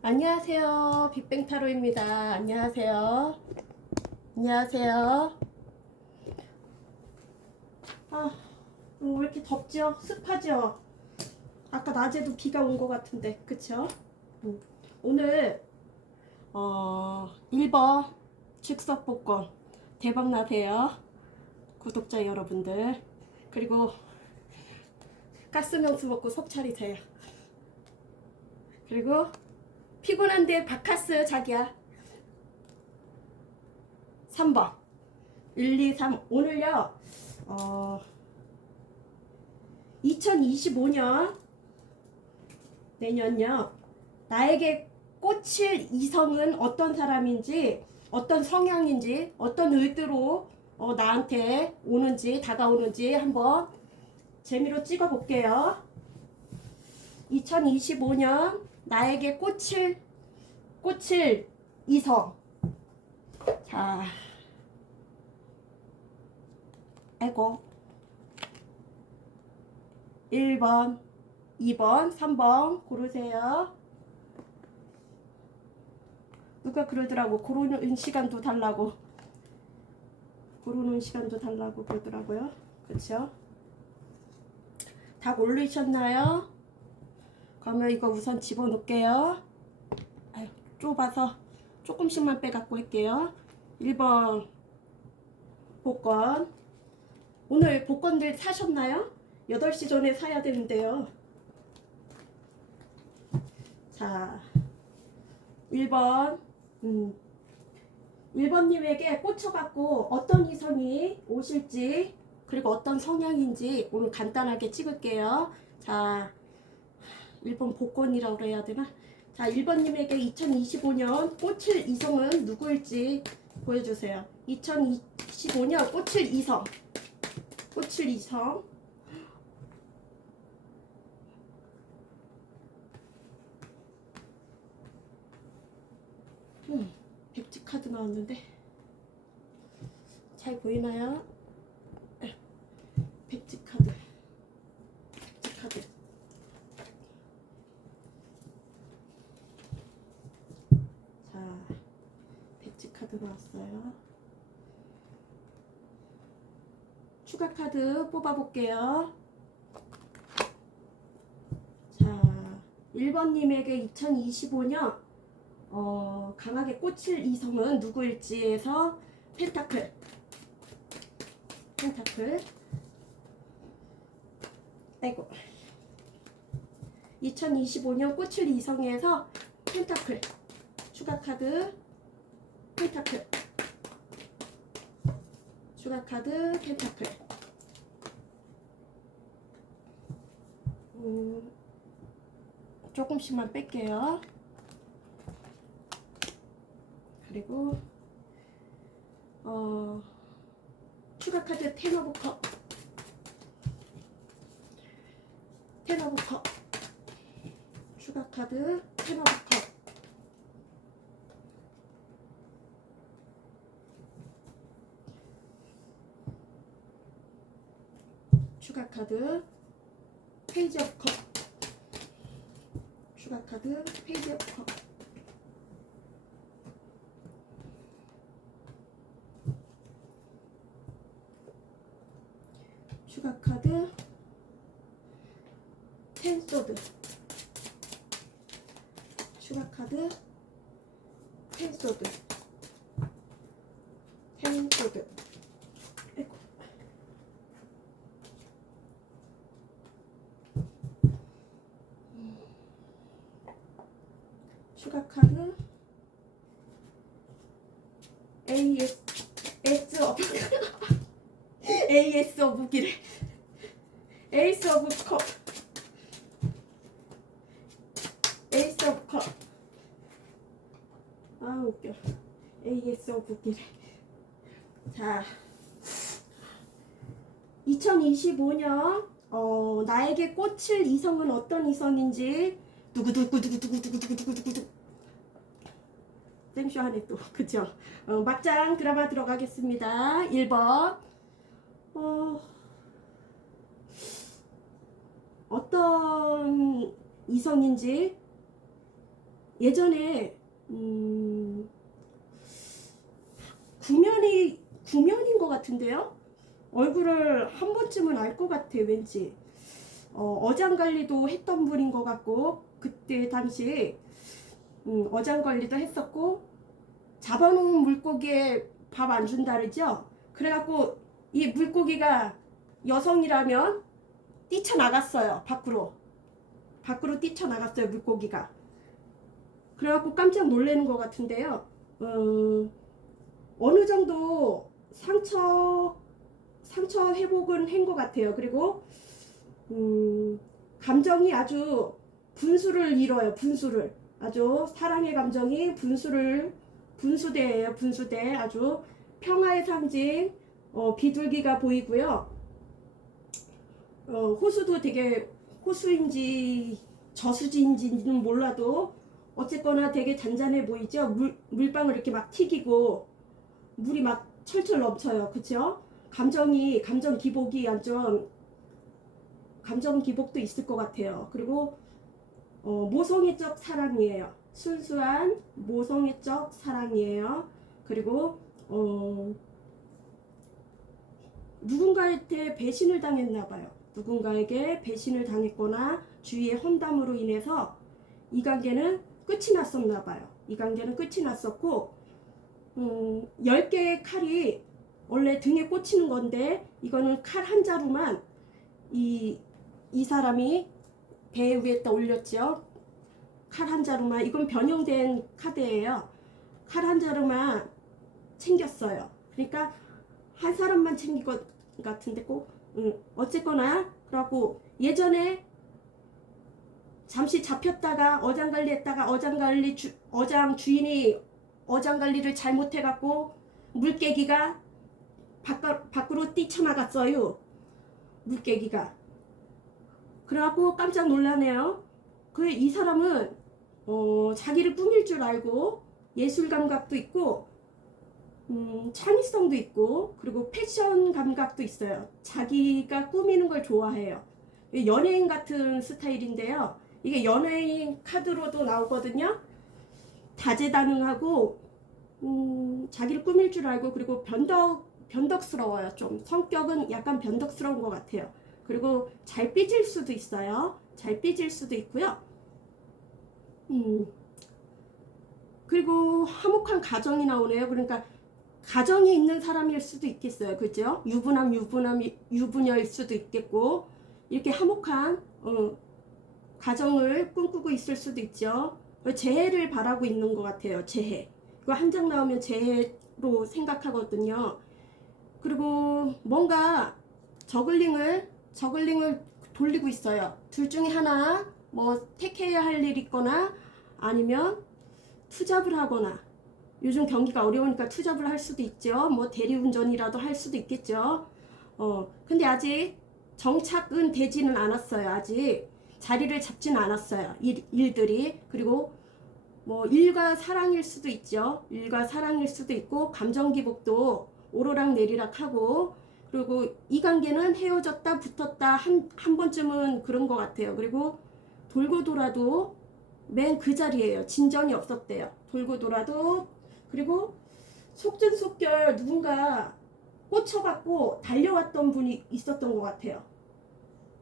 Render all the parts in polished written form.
안녕하세요. 빅뱅타로입니다. 안녕하세요. 안녕하세요. 아, 왜 이렇게 덥죠? 습하죠? 아까 낮에도 비가 온 것 같은데, 그쵸? 오늘 1번 즉석복권 대박 나세요. 구독자 여러분들. 그리고 가스명수 먹고 속 차리세요. 그리고 피곤한데 바카스 자기야. 3번 1, 2, 3 오늘요 2025년 내년요 나에게 꽂힐 이성은 어떤 사람인지, 어떤 성향인지, 어떤 의도로 나한테 오는지, 다가오는지 한번 재미로 찍어 볼게요. 2025년 나에게 꽂힐 이성. 자, 아이고, 1번 2번 3번 고르세요. 누가 그러더라고. 고르는 시간도 달라고 그러더라고요. 그쵸? 다 고르셨나요? 그러면 이거 우선 집어넣을게요. 아유, 좁아서 조금씩만 빼갖고 할게요. 1번 복권. 오늘 복권들 사셨나요? 8시 전에 사야 되는데요. 자, 1번 1번님에게 꽂혀갖고 어떤 이성이 오실지, 그리고 어떤 성향인지 오늘 간단하게 찍을게요. 자, 1번 복권이라고 그래야 되나? 자, 1번님에게 2025년 꽂힐 이성은 누구일지 보여주세요. 2025년 꽂힐 이성. 백지 카드 나왔는데 잘 보이나요? 백지 카드. 자, 백지 카드 나왔어요. 추가 카드 뽑아볼게요. 자, 1번님에게 2025년 강하게 꽂힐 이성은 누구일지 해서 펜타클. 2025년 꽂힐 이성에서 펜타클. 추가 카드 펜타클. 조금씩만 뺄게요. 그리고 추가 카드 텐 오브 컵. 추가 카드 텐 오브 컵. 추가 카드 페이지 오브 컵. 추가 카드 페이지 오브 컵. 추가 카드 텐소드. 추가 카드 텐소드. 추가 카드 AS 오브 AS 오브 기래. 에이스 오브 컵. 아 웃겨. AS 오브 기래. 자, 2025년 나에게 꽂힐 이성은 어떤 이성인지 두구두구두구두구두구두구두구 땡쇼 하네 또. 그쵸? 막장 드라마 들어가겠습니다. 1번 어떤 이성인지 예전에 구면인 것 같은데요. 얼굴을 한 번쯤은 알 것 같아 왠지. 어장관리도 했던 분인 것 같고, 그때 당시 어장관리도 했었고, 잡아놓은 물고기에 밥 안 준다 그러죠. 그래갖고 이 물고기가 여성이라면 뛰쳐나갔어요. 밖으로 뛰쳐나갔어요 물고기가. 그래갖고 깜짝 놀라는 것 같은데요. 어느 정도 상처 회복은 한 것 같아요. 그리고 감정이 아주 분수를 이뤄요. 분수를. 아주 사랑의 감정이 분수대예요. 분수대. 아주 평화의 상징. 비둘기가 보이고요. 호수도 되게 호수인지 저수지인지는 몰라도 어쨌거나 되게 잔잔해 보이죠. 물방울 이렇게 막 튀기고 물이 막 철철 넘쳐요. 그쵸? 감정 기복이 완전 감정 기복도 있을 것 같아요. 그리고 모성애적 사랑이에요. 순수한 모성애적 사랑이에요. 그리고 누군가한테 배신을 당했나 봐요. 누군가에게 배신을 당했거나 주위의 험담으로 인해서 이 관계는 끝이 났었나 봐요. 이 관계는 끝이 났었고 10개의 칼이 원래 등에 꽂히는 건데 이거는 칼 한 자루만 이 사람이 배 위에다 올렸죠. 칼 한 자루만. 이건 변형된 카드예요. 칼 한 자루만 챙겼어요. 그러니까 한 사람만 챙긴 것 같은데 꼭 어쨌거나 그러고 예전에 잠시 잡혔다가 어장관리 했다가 어장 주인이 어장관리를 잘못해갖고 물개기가 밖으로 뛰쳐나갔어요. 물개기가. 그래갖고 깜짝 놀라네요. 이 사람은 자기를 꾸밀 줄 알고 예술 감각도 있고 창의성도 있고 그리고 패션 감각도 있어요. 자기가 꾸미는 걸 좋아해요. 연예인 같은 스타일인데요. 이게 연예인 카드로도 나오거든요. 다재다능하고 자기를 꾸밀 줄 알고 그리고 변덕스러워요. 좀 성격은 약간 변덕스러운 것 같아요. 그리고 잘 삐질 수도 있어요. 잘 삐질 수도 있고요. 그리고 화목한 가정이 나오네요. 그러니까 가정이 있는 사람일 수도 있겠어요. 그죠? 유부녀일 수도 있겠고 이렇게 화목한 가정을 꿈꾸고 있을 수도 있죠. 재해를 바라고 있는 것 같아요. 재해. 이거 한 장 나오면 재해로 생각하거든요. 그리고 뭔가 저글링을 돌리고 있어요. 둘 중에 하나 뭐 택해야 할 일 있거나 아니면 투잡을 하거나 요즘 경기가 어려우니까 투잡을 할 수도 있죠. 뭐 대리운전이라도 할 수도 있겠죠. 근데 아직 정착은 되지는 않았어요. 아직 자리를 잡지는 않았어요. 일들이. 그리고 뭐 일과 사랑일 수도 있죠. 일과 사랑일 수도 있고 감정 기복도 오르락 내리락 하고 그리고 이 관계는 헤어졌다 붙었다 한 번쯤은 그런 것 같아요. 그리고 돌고 돌아도 맨 그 자리예요. 진전이 없었대요. 돌고 돌아도. 그리고 속전속결 누군가 꽂혀갖고 달려왔던 분이 있었던 것 같아요.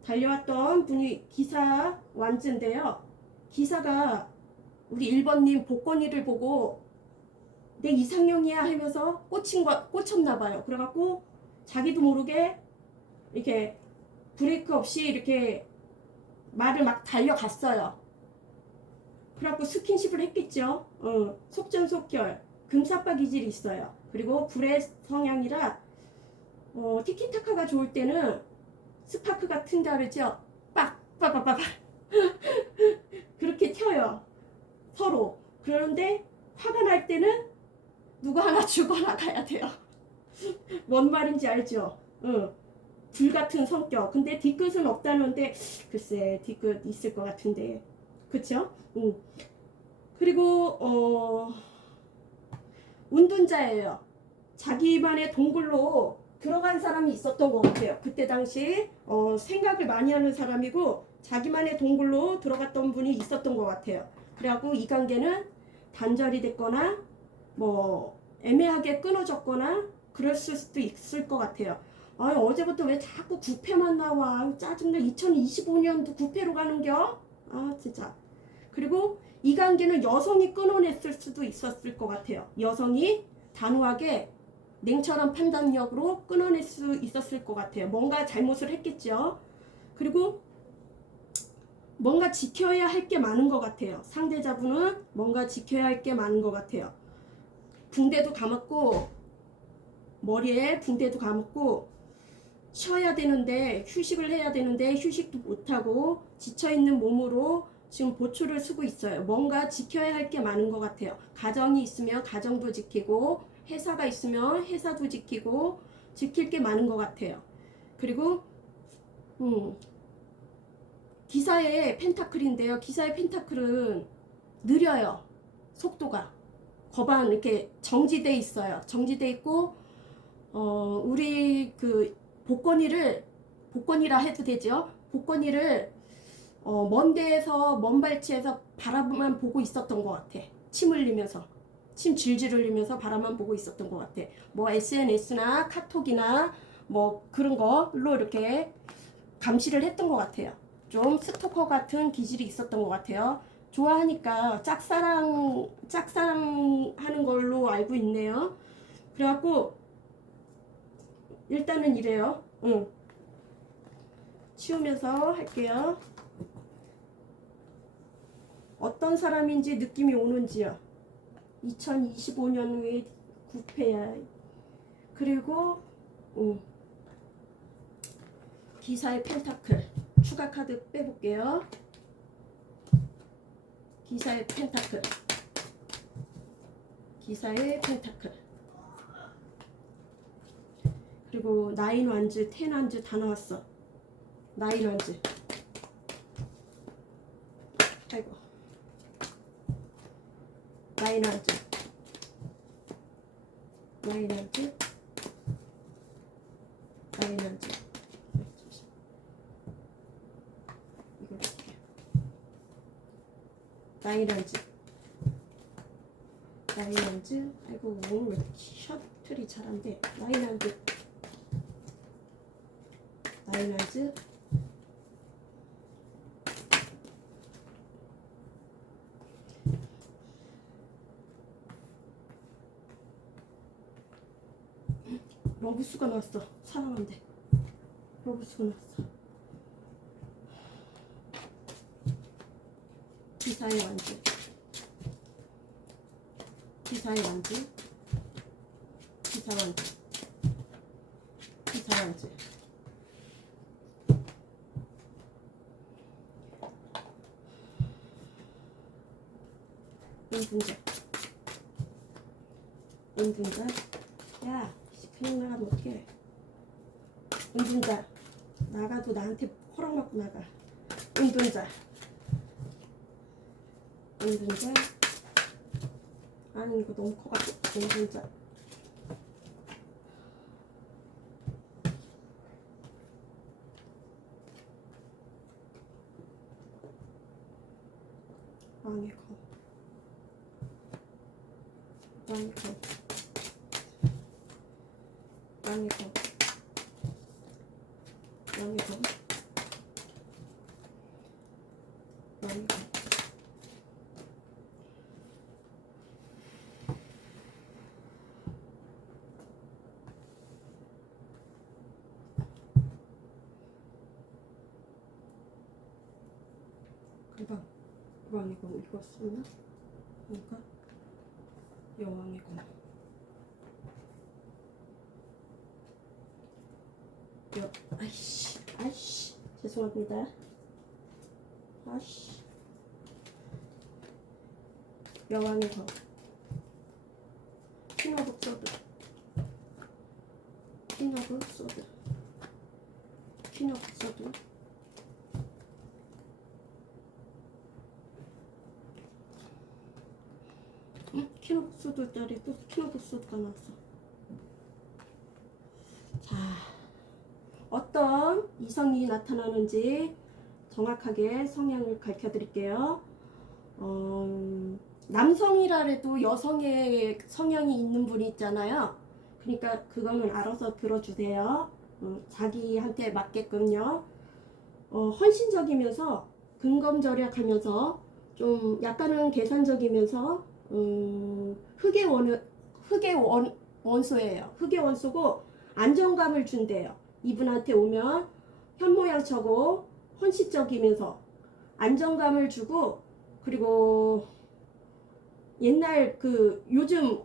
달려왔던 분이 기사 완즈인데요. 기사가 우리 1번님 복권이를 보고 내 이상형이야 하면서 꽂혔나봐요. 그래갖고 자기도 모르게 이렇게 브레이크 없이 이렇게 말을 막 달려갔어요. 그래갖고 스킨십을 했겠죠. 속전속결 금사빠 기질이 있어요. 그리고 불의 성향이라 티키타카가 좋을 때는 스파크가 튼다 그러죠. 빡빡빡빡 그렇게 튀어요. 서로. 그런데 화가 날 때는 누가 하나 죽어나가야 돼요. 뭔 말인지 알죠? 불같은 성격. 근데 뒤끝은 없다는데 글쎄 뒤끝 있을 것 같은데 그쵸? 그리고 운둔자예요. 자기만의 동굴로 들어간 사람이 있었던 것 같아요. 그때 당시 생각을 많이 하는 사람이고 자기만의 동굴로 들어갔던 분이 있었던 것 같아요. 그래갖고 이 관계는 단절이 됐거나 뭐 애매하게 끊어졌거나 그랬을 수도 있을 것 같아요. 아, 어제부터 왜 자꾸 구패만 나와? 짜증나. 2025년도 구패로 가는겨? 아, 진짜. 그리고 이 관계는 여성이 끊어냈을 수도 있었을 것 같아요. 여성이 단호하게 냉철한 판단력으로 끊어낼 수 있었을 것 같아요. 뭔가 잘못을 했겠죠. 그리고 뭔가 지켜야 할 게 많은 것 같아요. 상대자분은 뭔가 지켜야 할 게 많은 것 같아요. 붕대도 감았고 머리에 붕대도 감았고 쉬어야 되는데 휴식을 해야 되는데 휴식도 못하고 지쳐있는 몸으로 지금 보초를 쓰고 있어요. 뭔가 지켜야 할 게 많은 것 같아요. 가정이 있으면 가정도 지키고 회사가 있으면 회사도 지키고 지킬 게 많은 것 같아요. 그리고 기사의 펜타클인데요. 기사의 펜타클은 느려요. 속도가 거반 이렇게 정지돼 있어요. 정지돼 있고 우리 그 복권이라 해도 되죠. 복권이를 먼 데에서 먼 발치에서 바라만 보고 있었던 것 같아. 침 흘리면서 침 질질 흘리면서 바라만 보고 있었던 것 같아. 뭐 SNS나 카톡이나 뭐 그런 걸로 이렇게 감시를 했던 것 같아요. 좀 스토커 같은 기질이 있었던 것 같아요. 좋아하니까 짝사랑하는 걸로 알고 있네요. 그래갖고 일단은 이래요. 치우면서 할게요. 어떤 사람인지 느낌이 오는지요. 2025년 후에 9패야. 그리고 기사의 펜타클 추가 카드 빼볼게요. 기사의 펜타클, 기사의 펜타클, 그리고 나인 완즈, 텐 완즈 다 나왔어. 나인 완즈. 아이고. 나인 완즈, 나인 완즈, 나인 완즈. 이거 이렇게. 나인 완즈, 나인 완즈. 아이고 오늘 왜 셔틀이 잘 안 돼. 나인 완즈, 나인 완즈. 러브수가 나왔어. 사랑한대. 러브수가 나왔어. 기사의 완즈, 기사의 완즈, 기사 완즈, 기사 완즈. 은둔자, 은둔자. 야, 그냥 나가면 어떡해. 은둔자. 나가도 나한테 허락받고 나가. 은둔자, 은둔자. 아니 이거 너무 커가지고. 은둔자. 왕의 검, 왕의 검, 왕의 검, 왕의 검, 왕의 검. 금방 왕의 검 이거 썼나? 그러니까 여왕의 검. 아이씨 죄송합니다. 아이씨. 여왕의 검, 킹 오브 소드, 킹 오브 소드, 킹 오브 소드. 킹 오브 소드짜리 또 킹 오브 소드가 나왔어. 자, 어떤 이성이 나타나는지 정확하게 성향을 가르쳐 드릴게요. 남성이라 해도 여성의 성향이 있는 분이 있잖아요. 그러니까 그거는 알아서 들어주세요. 자기한테 맞게끔요. 헌신적이면서 근검절약하면서 좀 약간은 계산적이면서 흑의 원소예요. 흑의 원소고 안정감을 준대요. 이분한테 오면 현모양처고 헌신적이면서 안정감을 주고, 그리고 옛날 요즘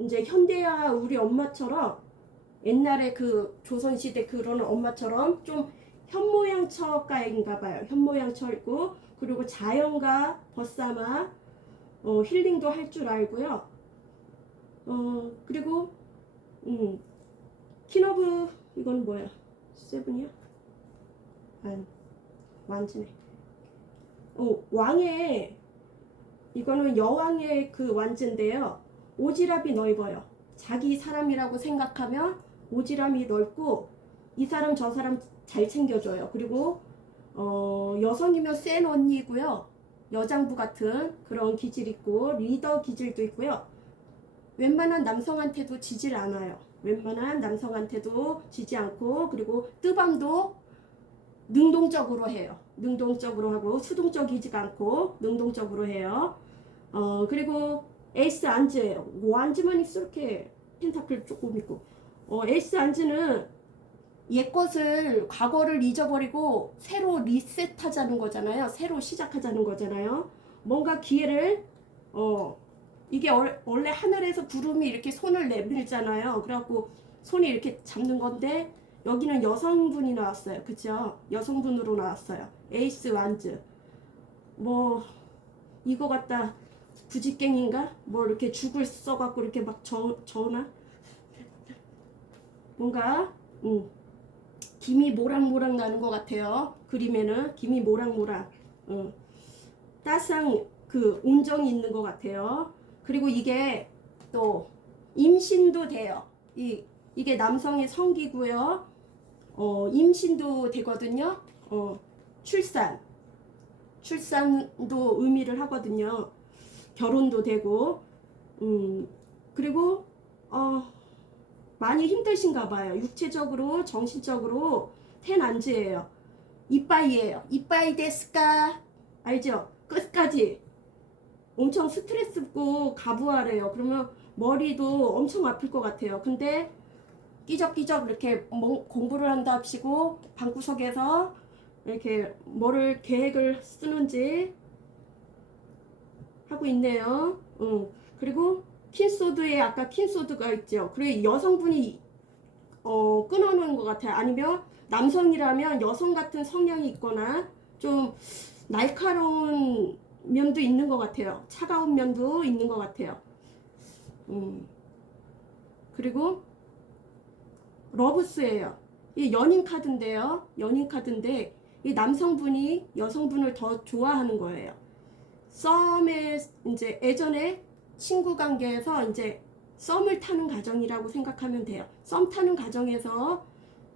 이제 현대화 우리 엄마처럼 옛날에 조선시대 그런 엄마처럼 좀 현모양처가인가 봐요. 현모양처이고, 그리고 자연과 벗삼아 힐링도 할 줄 알고요. 그리고 킹오브, 이건 뭐야? 세븐이야? 아니, 완지네. 왕의, 이거는 여왕의 완지인데요. 오지랖이 넓어요. 자기 사람이라고 생각하면 오지랖이 넓고, 이 사람 저 사람 잘 챙겨줘요. 그리고 여성이면 센 언니고요. 여장부 같은 그런 기질 있고, 리더 기질도 있고요. 웬만한 남성한테도 지질 않아요. 웬만한 남성한테도 지지 않고, 그리고 뜨밤도 능동적으로 해요. 능동적으로 하고, 수동적이지가 않고 능동적으로 해요. 그리고 에이스 안즈예요. 안즈만 있어. 이렇게 펜타클 조금 있고, 에이스 안즈는 옛 것을, 과거를 잊어버리고 새로 리셋하자는 거잖아요. 새로 시작하자는 거잖아요. 뭔가 기회를, 이게 원래 하늘에서 구름이 이렇게 손을 내밀잖아요. 그래갖고 손이 이렇게 잡는 건데, 여기는 여성분이 나왔어요. 그쵸? 여성분으로 나왔어요. 에이스 완즈. 뭐 이거 갖다 부지깽인가? 뭐 이렇게 죽을 써갖고 이렇게 막 저으나? 뭔가 김이 모락모락 나는 것 같아요. 그림에는 김이 모락모락. 따스한 온정이 있는 것 같아요. 그리고 이게 또 임신도 돼요. 이게 남성의 성기고요. 임신도 되거든요. 출산도 의미를 하거든요. 결혼도 되고, 그리고 많이 힘드신가 봐요. 육체적으로, 정신적으로. 텐안즈예요. 이빠이예요. 이빠이 데스까? 알죠? 끝까지 엄청 스트레스고 가부하래요. 그러면 머리도 엄청 아플 것 같아요. 근데 끼적끼적 이렇게 공부를 한답시고 방구석에서 이렇게 뭐를 계획을 쓰는지 하고 있네요. 그리고 킨소드에 아까 킨소드가 있죠. 그리고 여성분이 끊어놓은 것 같아요. 아니면 남성이라면 여성 같은 성향이 있거나 좀 날카로운 면도 있는 것 같아요. 차가운 면도 있는 것 같아요. 그리고 러브스예요. 이 연인 카드인데요. 연인 카드인데 이 남성분이 여성분을 더 좋아하는 거예요. 썸에 이제 예전에 친구 관계에서 이제 썸을 타는 과정이라고 생각하면 돼요. 썸 타는 과정에서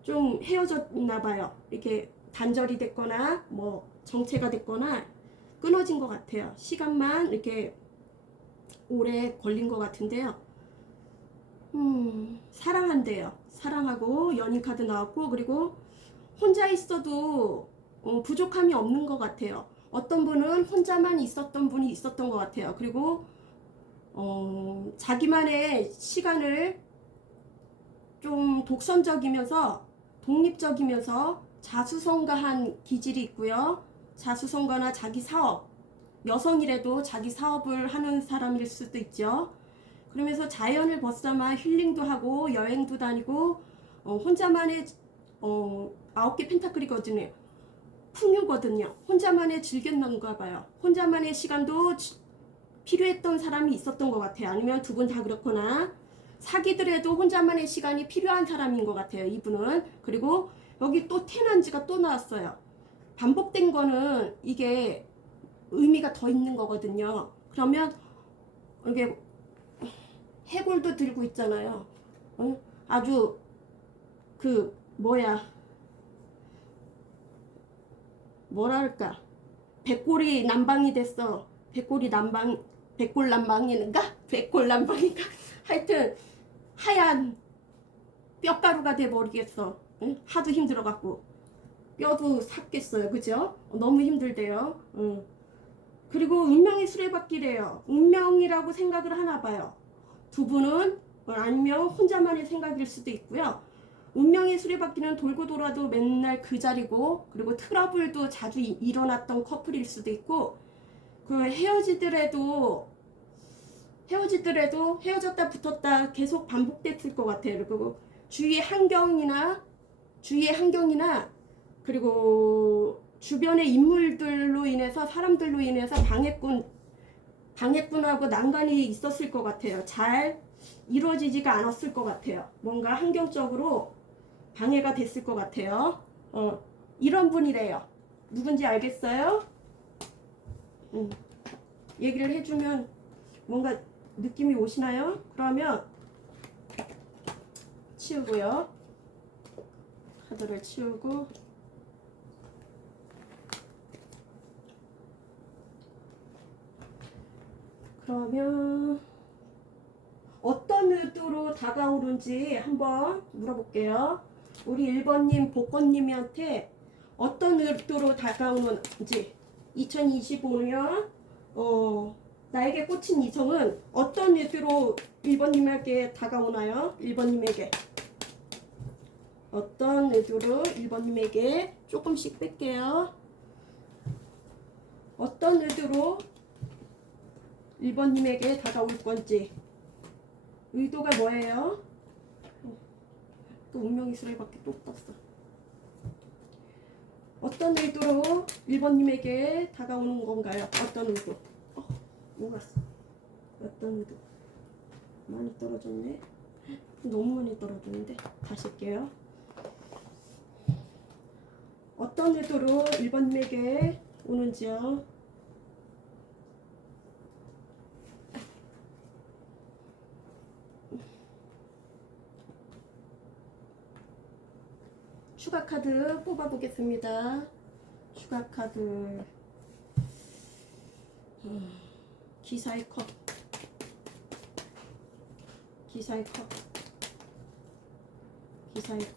좀 헤어졌나 봐요. 이렇게 단절이 됐거나 뭐 정체가 됐거나 끊어진 것 같아요. 시간만 이렇게 오래 걸린 것 같은데요. 사랑한대요. 사랑하고 연인 카드 나왔고, 그리고 혼자 있어도 부족함이 없는 것 같아요. 어떤 분은 혼자만 있었던 분이 있었던 것 같아요. 그리고 자기만의 시간을 좀 독선적이면서 독립적이면서 자수성가한 기질이 있고요. 자수성가나 자기 사업, 여성이라도 자기 사업을 하는 사람일 수도 있죠. 그러면서 자연을 벗삼아 힐링도 하고 여행도 다니고, 혼자만의 9개 펜타클이거든요. 풍요거든요. 혼자만의 즐겼는가 봐요. 혼자만의 시간도 필요했던 사람이 있었던 것 같아요. 아니면 두 분 다 그렇거나 사귀더라도 혼자만의 시간이 필요한 사람인 것 같아요. 이분은. 그리고 여기 또 테난지가 또 나왔어요. 반복된 거는 이게 의미가 더 있는 거거든요. 그러면 이게 해골도 들고 있잖아요. 아주 뭐랄까, 백골이 남방이 됐어. 백골난방인가? 백골난방인가? 하여튼 하얀 뼈가루가 돼버리겠어. 응? 하도 힘들어갖고 뼈도 삭겠어요. 그죠? 너무 힘들대요. 응. 그리고 운명의 수레바퀴래요. 운명이라고 생각을 하나 봐요. 두 분은 아니면 혼자만의 생각일 수도 있고요. 운명의 수레바퀴는 돌고 돌아도 맨날 그 자리고, 그리고 트러블도 자주 일어났던 커플일 수도 있고, 그 헤어지더라도 헤어졌다 붙었다 계속 반복됐을 것 같아요. 그리고 주위의 환경이나 그리고 주변의 인물들로 인해서, 사람들로 인해서 방해꾼하고 난관이 있었을 것 같아요. 잘 이루어지지가 않았을 것 같아요. 뭔가 환경적으로 방해가 됐을 것 같아요. 이런 분이래요. 누군지 알겠어요? 얘기를 해주면 뭔가 느낌이 오시나요? 그러면 치우고요. 카드를 치우고, 그러면 어떤 의도로 다가오는지 한번 물어볼게요. 우리 1번님, 복권님한테 어떤 의도로 다가오는지, 2025년 나에게 꽂힌 이성은 어떤 의도로 1번님에게 다가오나요? 1번님에게 어떤 의도로 1번님에게, 조금씩 뺄게요. 어떤 의도로 1번님에게 다가올 건지. 의도가 뭐예요? 또 운명의 수레바퀴 또 떴어. 어떤 의도로 1번님에게 다가오는 건가요? 어떤 의도? 녹았어. 어떤 의도? 많이 떨어졌네. 너무 많이 떨어졌는데. 다시 할게요. 어떤 의도로 1번님에게 오는지요? 추가 카드 뽑아보겠습니다. 추가 카드. 기사의 컵. 기사의 컵. 기사의 컵.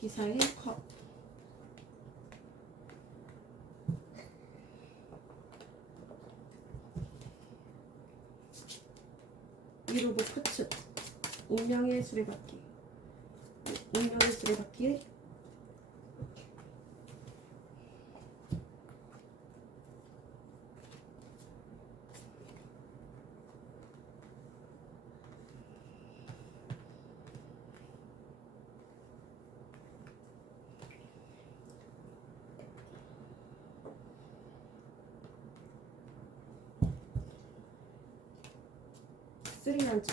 기사의 컵. 위로도 끝은 운명의 수레바퀴. 운명의 수레바퀴. 쓰리한지.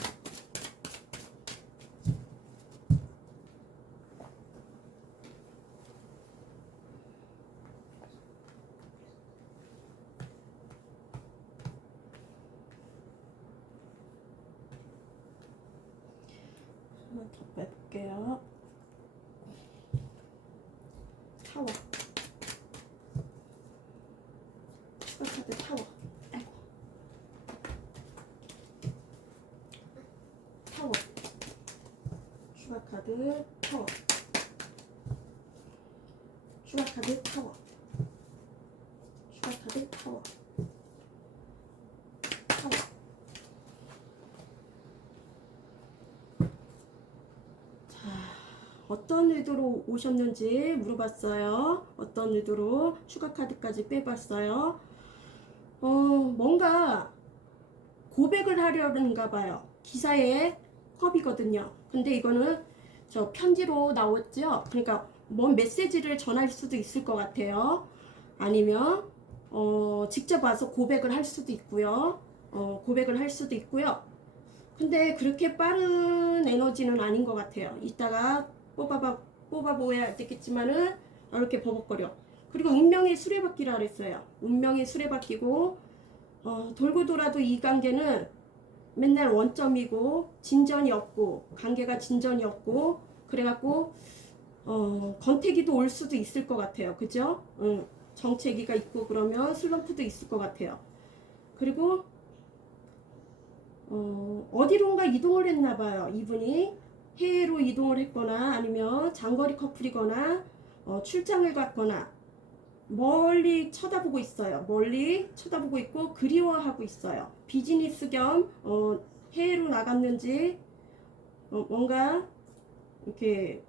한번 더 빼볼게요. 타워. 추가 카드 타워. 아이고. 타워. 추가 카드 타워. 추가 카드 타워. 추가 카드 타워. 타워. 어떤 의도로 오셨는지 물어봤어요. 어떤 의도로 추가 카드까지 빼봤어요. 뭔가 고백을 하려는가 봐요. 기사의 컵이거든요. 근데 이거는 저 편지로 나왔죠. 그러니까 뭔 메시지를 전할 수도 있을 것 같아요. 아니면 직접 와서 고백을 할 수도 있고요. 고백을 할 수도 있고요. 근데 그렇게 빠른 에너지는 아닌 것 같아요. 이따가 뽑아보아야 되겠지만은 이렇게 버벅거려. 그리고 운명의 수레바퀴라 그랬어요. 운명의 수레바퀴고, 돌고 돌아도 이 관계는 맨날 원점이고 진전이 없고, 관계가 진전이 없고, 그래갖고 권태기도 올 수도 있을 것 같아요. 그죠? 정체기가 있고 그러면 슬럼프도 있을 것 같아요. 그리고 어디론가 이동을 했나 봐요. 이분이 해외로 이동을 했거나 아니면 장거리 커플이거나 출장을 갔거나 멀리 쳐다보고 있어요. 멀리 쳐다보고 있고 그리워하고 있어요. 비즈니스 겸 해외로 나갔는지 뭔가 이렇게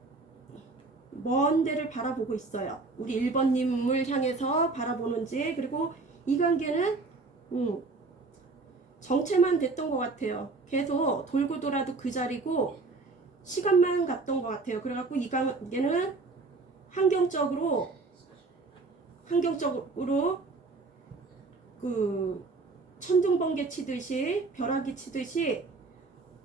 먼 데를 바라보고 있어요. 우리 1번님을 향해서 바라보는지. 그리고 이 관계는 정체만 됐던 것 같아요. 계속 돌고 돌아도 그 자리고 시간만 갔던 것 같아요. 그래갖고 이 관계는 환경적으로 그 천둥번개 치듯이 벼락이 치듯이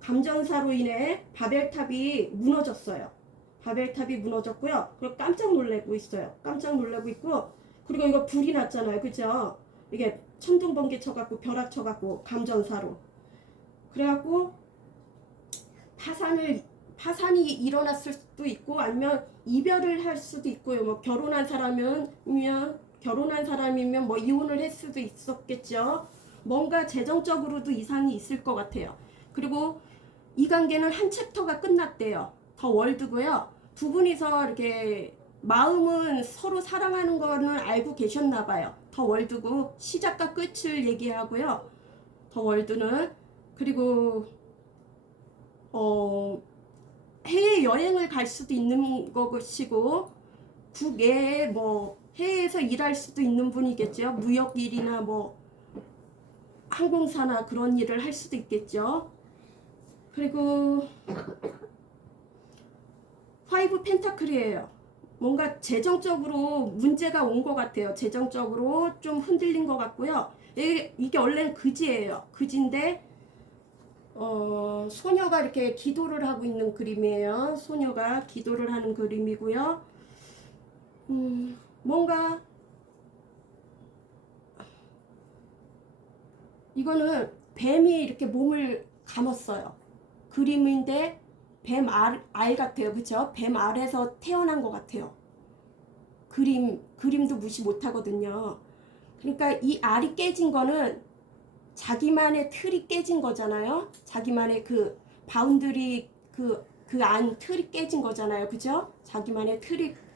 감전사로 인해 바벨탑이 무너졌어요. 바벨탑이 무너졌고요. 그리고 깜짝 놀래고 있어요. 깜짝 놀래고 있고, 그리고 이거 불이 났잖아요. 그죠? 이게 천둥번개 쳐갖고 벼락 쳐갖고 감전사로. 그래갖고 파산이 일어났을 수도 있고 아니면 이별을 할 수도 있고요. 뭐 결혼한 사람이면 뭐 이혼을 할 수도 있었겠죠. 뭔가 재정적으로도 이상이 있을 것 같아요. 그리고 이 관계는 한 챕터가 끝났대요. 더 월드고요. 두 분이서 이렇게 마음은 서로 사랑하는 거는 알고 계셨나 봐요. 더 월드고 시작과 끝을 얘기하고요. 더 월드는 그리고 해외 여행을 갈 수도 있는 것이고 국외에 뭐 해외에서 일할 수도 있는 분이겠죠. 무역 일이나 뭐 항공사나 그런 일을 할 수도 있겠죠. 그리고 5 펜타클이에요. 뭔가 재정적으로 문제가 온 것 같아요. 재정적으로 좀 흔들린 것 같고요. 이게 원래는 그지예요. 그지인데 소녀가 이렇게 기도를 하고 있는 그림이에요. 소녀가 기도를 하는 그림이고요. 뭔가 이거는 뱀이 이렇게 몸을 감았어요. 그림인데 뱀 알 같아요. 그쵸? 뱀 알에서 태어난 것 같아요. 그림도 무시 못하거든요. 그러니까 이 알이 깨진 거는 자기만의 틀이 깨진 거잖아요. 자기만의 그 바운드리 그 안 틀이 깨진 거잖아요. 그죠? 자기만의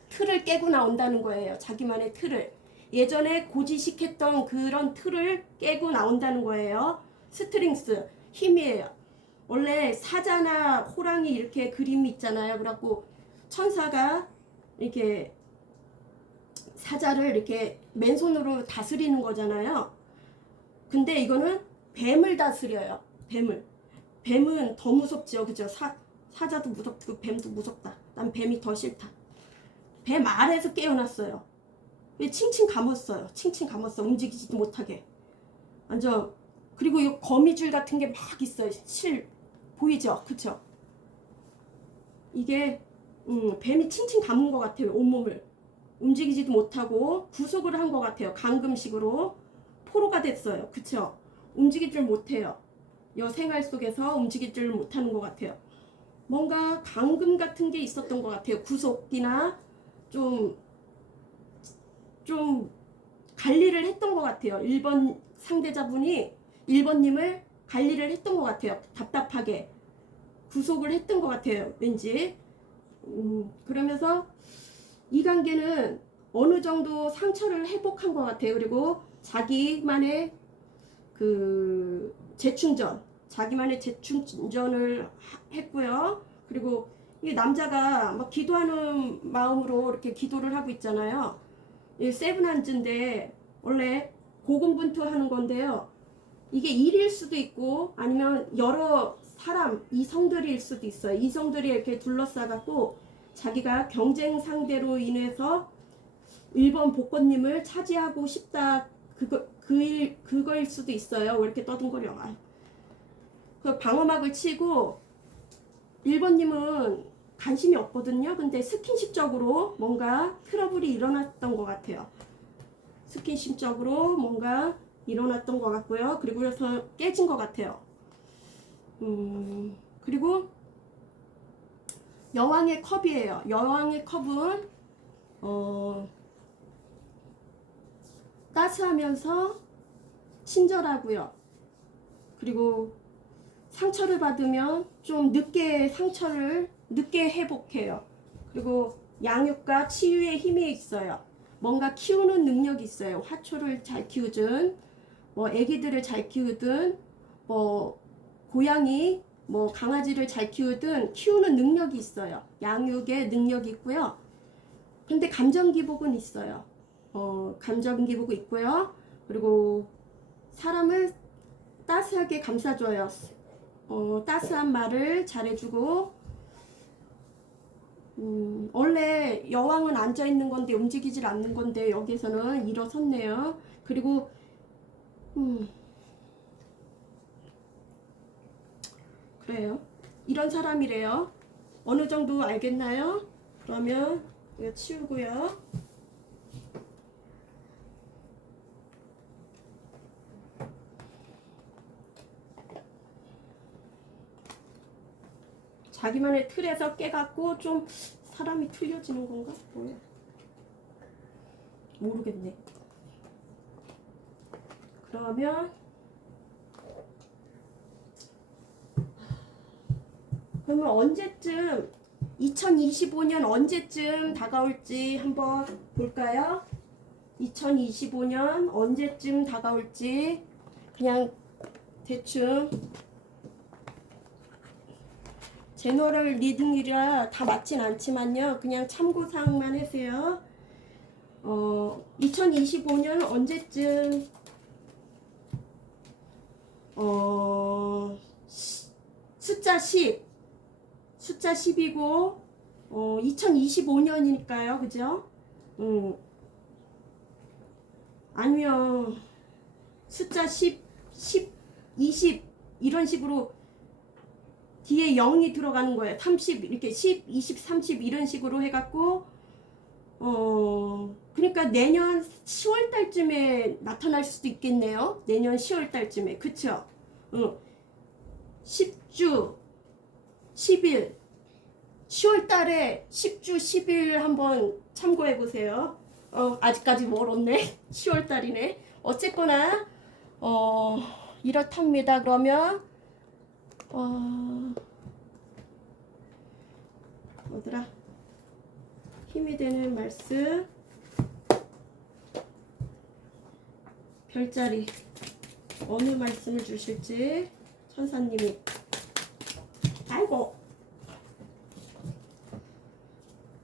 틀을 깨고 나온다는 거예요. 자기만의 틀을. 예전에 고지식했던 그런 틀을 깨고 나온다는 거예요. 스트링스, 힘이에요. 원래 사자나 호랑이 이렇게 그림이 있잖아요. 그래갖고 천사가 이렇게 사자를 이렇게 맨손으로 다스리는 거잖아요. 근데 이거는 뱀을 다스려요. 뱀은 더 무섭죠. 그죠? 사자도 무섭고 뱀도 무섭다. 난 뱀이 더 싫다. 뱀 아래에서 깨어났어요. 칭칭 감았어요. 칭칭 감았어. 움직이지도 못하게. 완전. 그리고 이 거미줄 같은 게 막 있어요. 보이죠? 그쵸? 이게 뱀이 칭칭 감은 것 같아요. 온몸을. 움직이지도 못하고 구속을 한 것 같아요. 감금식으로. 포로가 됐어요. 그쵸? 움직이질 못해요. 생활 속에서 움직이질 못하는 것 같아요. 뭔가 감금 같은 게 있었던 것 같아요. 구속이나 좀 관리를 했던 것 같아요. 1번 상대자분이 1번님을 관리를 했던 것 같아요. 답답하게 구속을 했던 것 같아요. 왠지 그러면서 이 관계는 어느 정도 상처를 회복한 것 같아요. 그리고 자기만의 그 자기만의 재충전을 했고요. 그리고 이 남자가 막 기도하는 마음으로 이렇게 기도를 하고 있잖아요. 이 세븐한즈인데 원래 고군분투하는 건데요. 이게 일일 수도 있고 아니면 여러 사람 이성들일 수도 있어요. 이성들이 이렇게 둘러싸갖고 자기가 경쟁 상대로 인해서 1번 복권님을 차지하고 싶다. 그거일 수도 있어요. 왜 이렇게 떠듬거려. 그 방어막을 치고 1번님은 관심이 없거든요. 근데 스킨십적으로 뭔가 트러블이 일어났던 것 같아요. 스킨십적으로 뭔가 일어났던 것 같고요. 그리고 그래서 깨진 것 같아요. 그리고 여왕의 컵이에요. 여왕의 컵은 따스하면서 친절하고요. 그리고 상처를 받으면 좀 상처를 늦게 회복해요. 그리고 양육과 치유의 힘이 있어요. 뭔가 키우는 능력이 있어요. 화초를 잘 키우든 뭐 애기들을 잘 키우든 뭐 고양이 뭐 강아지를 잘 키우든 키우는 능력이 있어요. 양육의 능력이 있고요. 근데 감정 기복은 있어요. 감정 기복이 있고요. 그리고 사람을 따스하게 감싸줘요. 따스한 말을 잘해주고, 원래 여왕은 앉아있는 건데 움직이질 않는 건데 여기서는 일어섰네요. 그리고 그래요. 이런 사람이래요. 어느 정도 알겠나요? 그러면 이거 치우고요. 자기만의 틀에서 깨갖고 좀 사람이 틀려지는 건가? 뭐야? 모르겠네. 그러면 언제쯤 2025년 언제쯤 다가올지 한번 볼까요? 2025년 언제쯤 다가올지 그냥 대충 제너럴 리딩이라 다 맞진 않지만요. 그냥 참고사항만 하세요. 2025년 언제쯤 숫자 10이고 2025년이니까요. 그죠? 아니면 숫자 10, 20 이런 식으로 뒤에 0이 들어가는 거예요. 30 이렇게 10, 20, 30 이런 식으로 해갖고 그러니까 내년 10월 달쯤에 나타날 수도 있겠네요. 내년 10월 달쯤에. 그쵸? 10주 10일 10월 달에 10주 10일 한번 참고해 보세요. 아직까지 멀었네. 10월 달이네. 어쨌거나 이렇답니다. 그러면 뭐더라? 힘이 되는 말씀 별자리 어느 말씀을 주실지 천사님이 아이고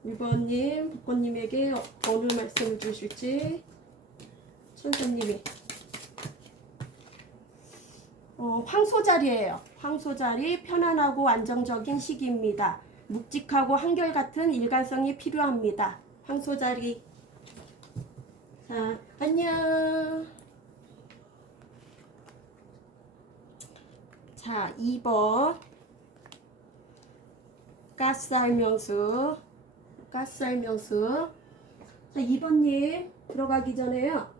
1번님 복권님에게 어느 말씀을 주실지 천사님이 황소자리예요. 황소자리 편안하고 안정적인 시기입니다. 묵직하고 한결같은 일관성이 필요합니다. 황소자리. 자, 안녕. 자, 2번 가스알명수. 자, 2번님 들어가기 전에요.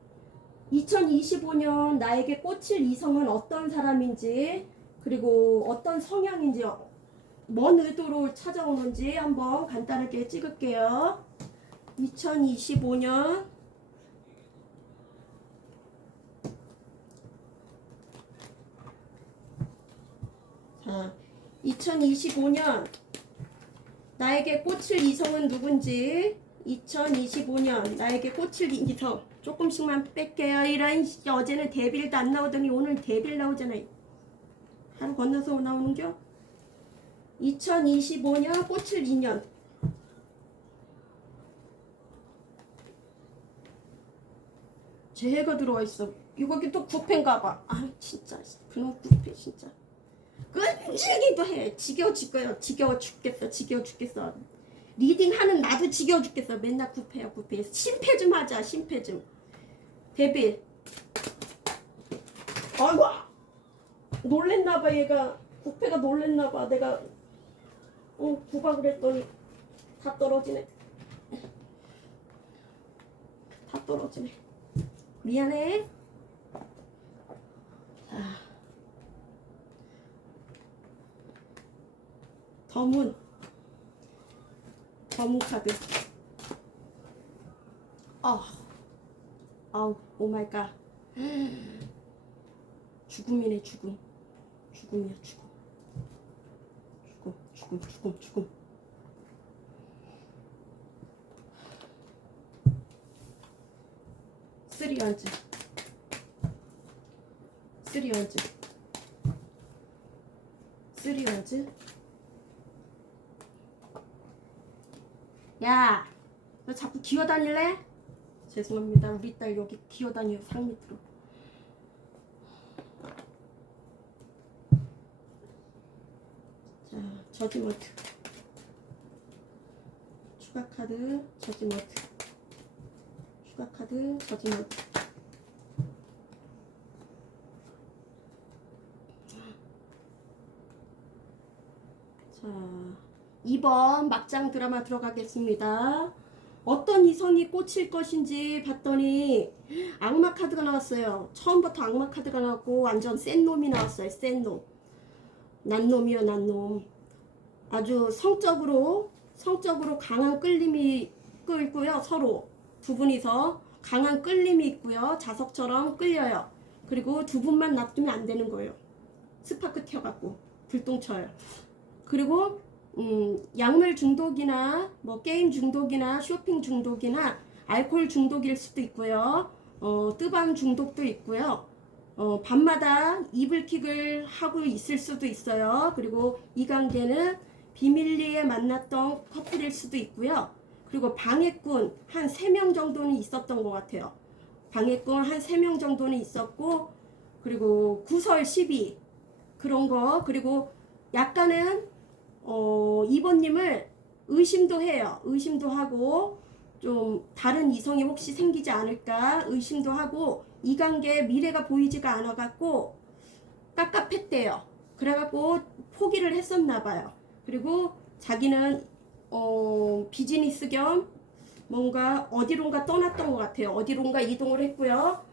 2025년 나에게 꽂힐 이성은 어떤 사람인지 그리고 어떤 성향인지 뭔 의도로 찾아오는지 한번 간단하게 찍을게요. 2025년 자, 2025년 나에게 꽂힐 이성은 누군지 2025년 나에게 꽂힐 이성 조금씩만 뺄게요. 이런 어제는 데빌도 안 나오더니 오늘 데빌 나오잖아요. 하루 건너서 나오는겨? 2025년 꽂힐 인연 재해가 들어와 있어. 이거 또 구패인가봐. 아 진짜 그놈 구패 진짜 끈질기도 해. 지겨워 죽겠어. 리딩하는 나도 지겨워 죽겠어. 맨날 구패야. 심패 좀 하자. 심패 좀. 데빌. 아이고 놀랬나봐. 얘가 구패가 놀랬나봐. 내가 구박을 했더니 다 떨어지네. 미안해. 자, 더문 카드. 아우 오마이갓. 죽음이네 죽음. 죽음이야 죽음. 죽음. 쓰리언즈. 야, 너 자꾸 기어다닐래? 죄송합니다. 우리 딸 여기 기어다녀 상 밑으로. 자, 저지먼트. 추가 카드, 저지먼트. 추가 카드, 저지먼트. 자, 2번 막장 드라마 들어가겠습니다. 어떤 이성이 꽂힐 것인지 봤더니 악마 카드가 나왔어요. 처음부터 악마 카드가 나왔고 완전 센 놈이 나왔어요. 센 놈. 난 놈이요, 난 놈. 아주 성적으로 강한 끌림이 끌고요. 서로 두 분이서 강한 끌림이 있고요. 자석처럼 끌려요. 그리고 두 분만 놔두면 안 되는 거예요. 스파크 튀어갖고 불똥쳐요. 그리고 약물 중독이나 뭐 게임 중독이나 쇼핑 중독이나 알코올 중독일 수도 있고요. 뜨밤 중독도 있고요. 밤마다 이불킥을 하고 있을 수도 있어요. 그리고 이 관계는 비밀리에 만났던 커플일 수도 있고요. 그리고 방해꾼 한 3명 정도는 있었던 것 같아요. 방해꾼 한 3명 정도는 있었고, 그리고 구설 시비 그런 거, 그리고 약간은 2번님을 의심도 해요. 의심도 하고 좀 다른 이성이 혹시 생기지 않을까 의심도 하고, 이 관계 미래가 보이지가 않아 갖고 깝깝했대요. 그래갖고 포기를 했었나 봐요. 그리고 자기는 비즈니스 겸 뭔가 어디론가 떠났던 것 같아요. 어디론가 이동을 했고요.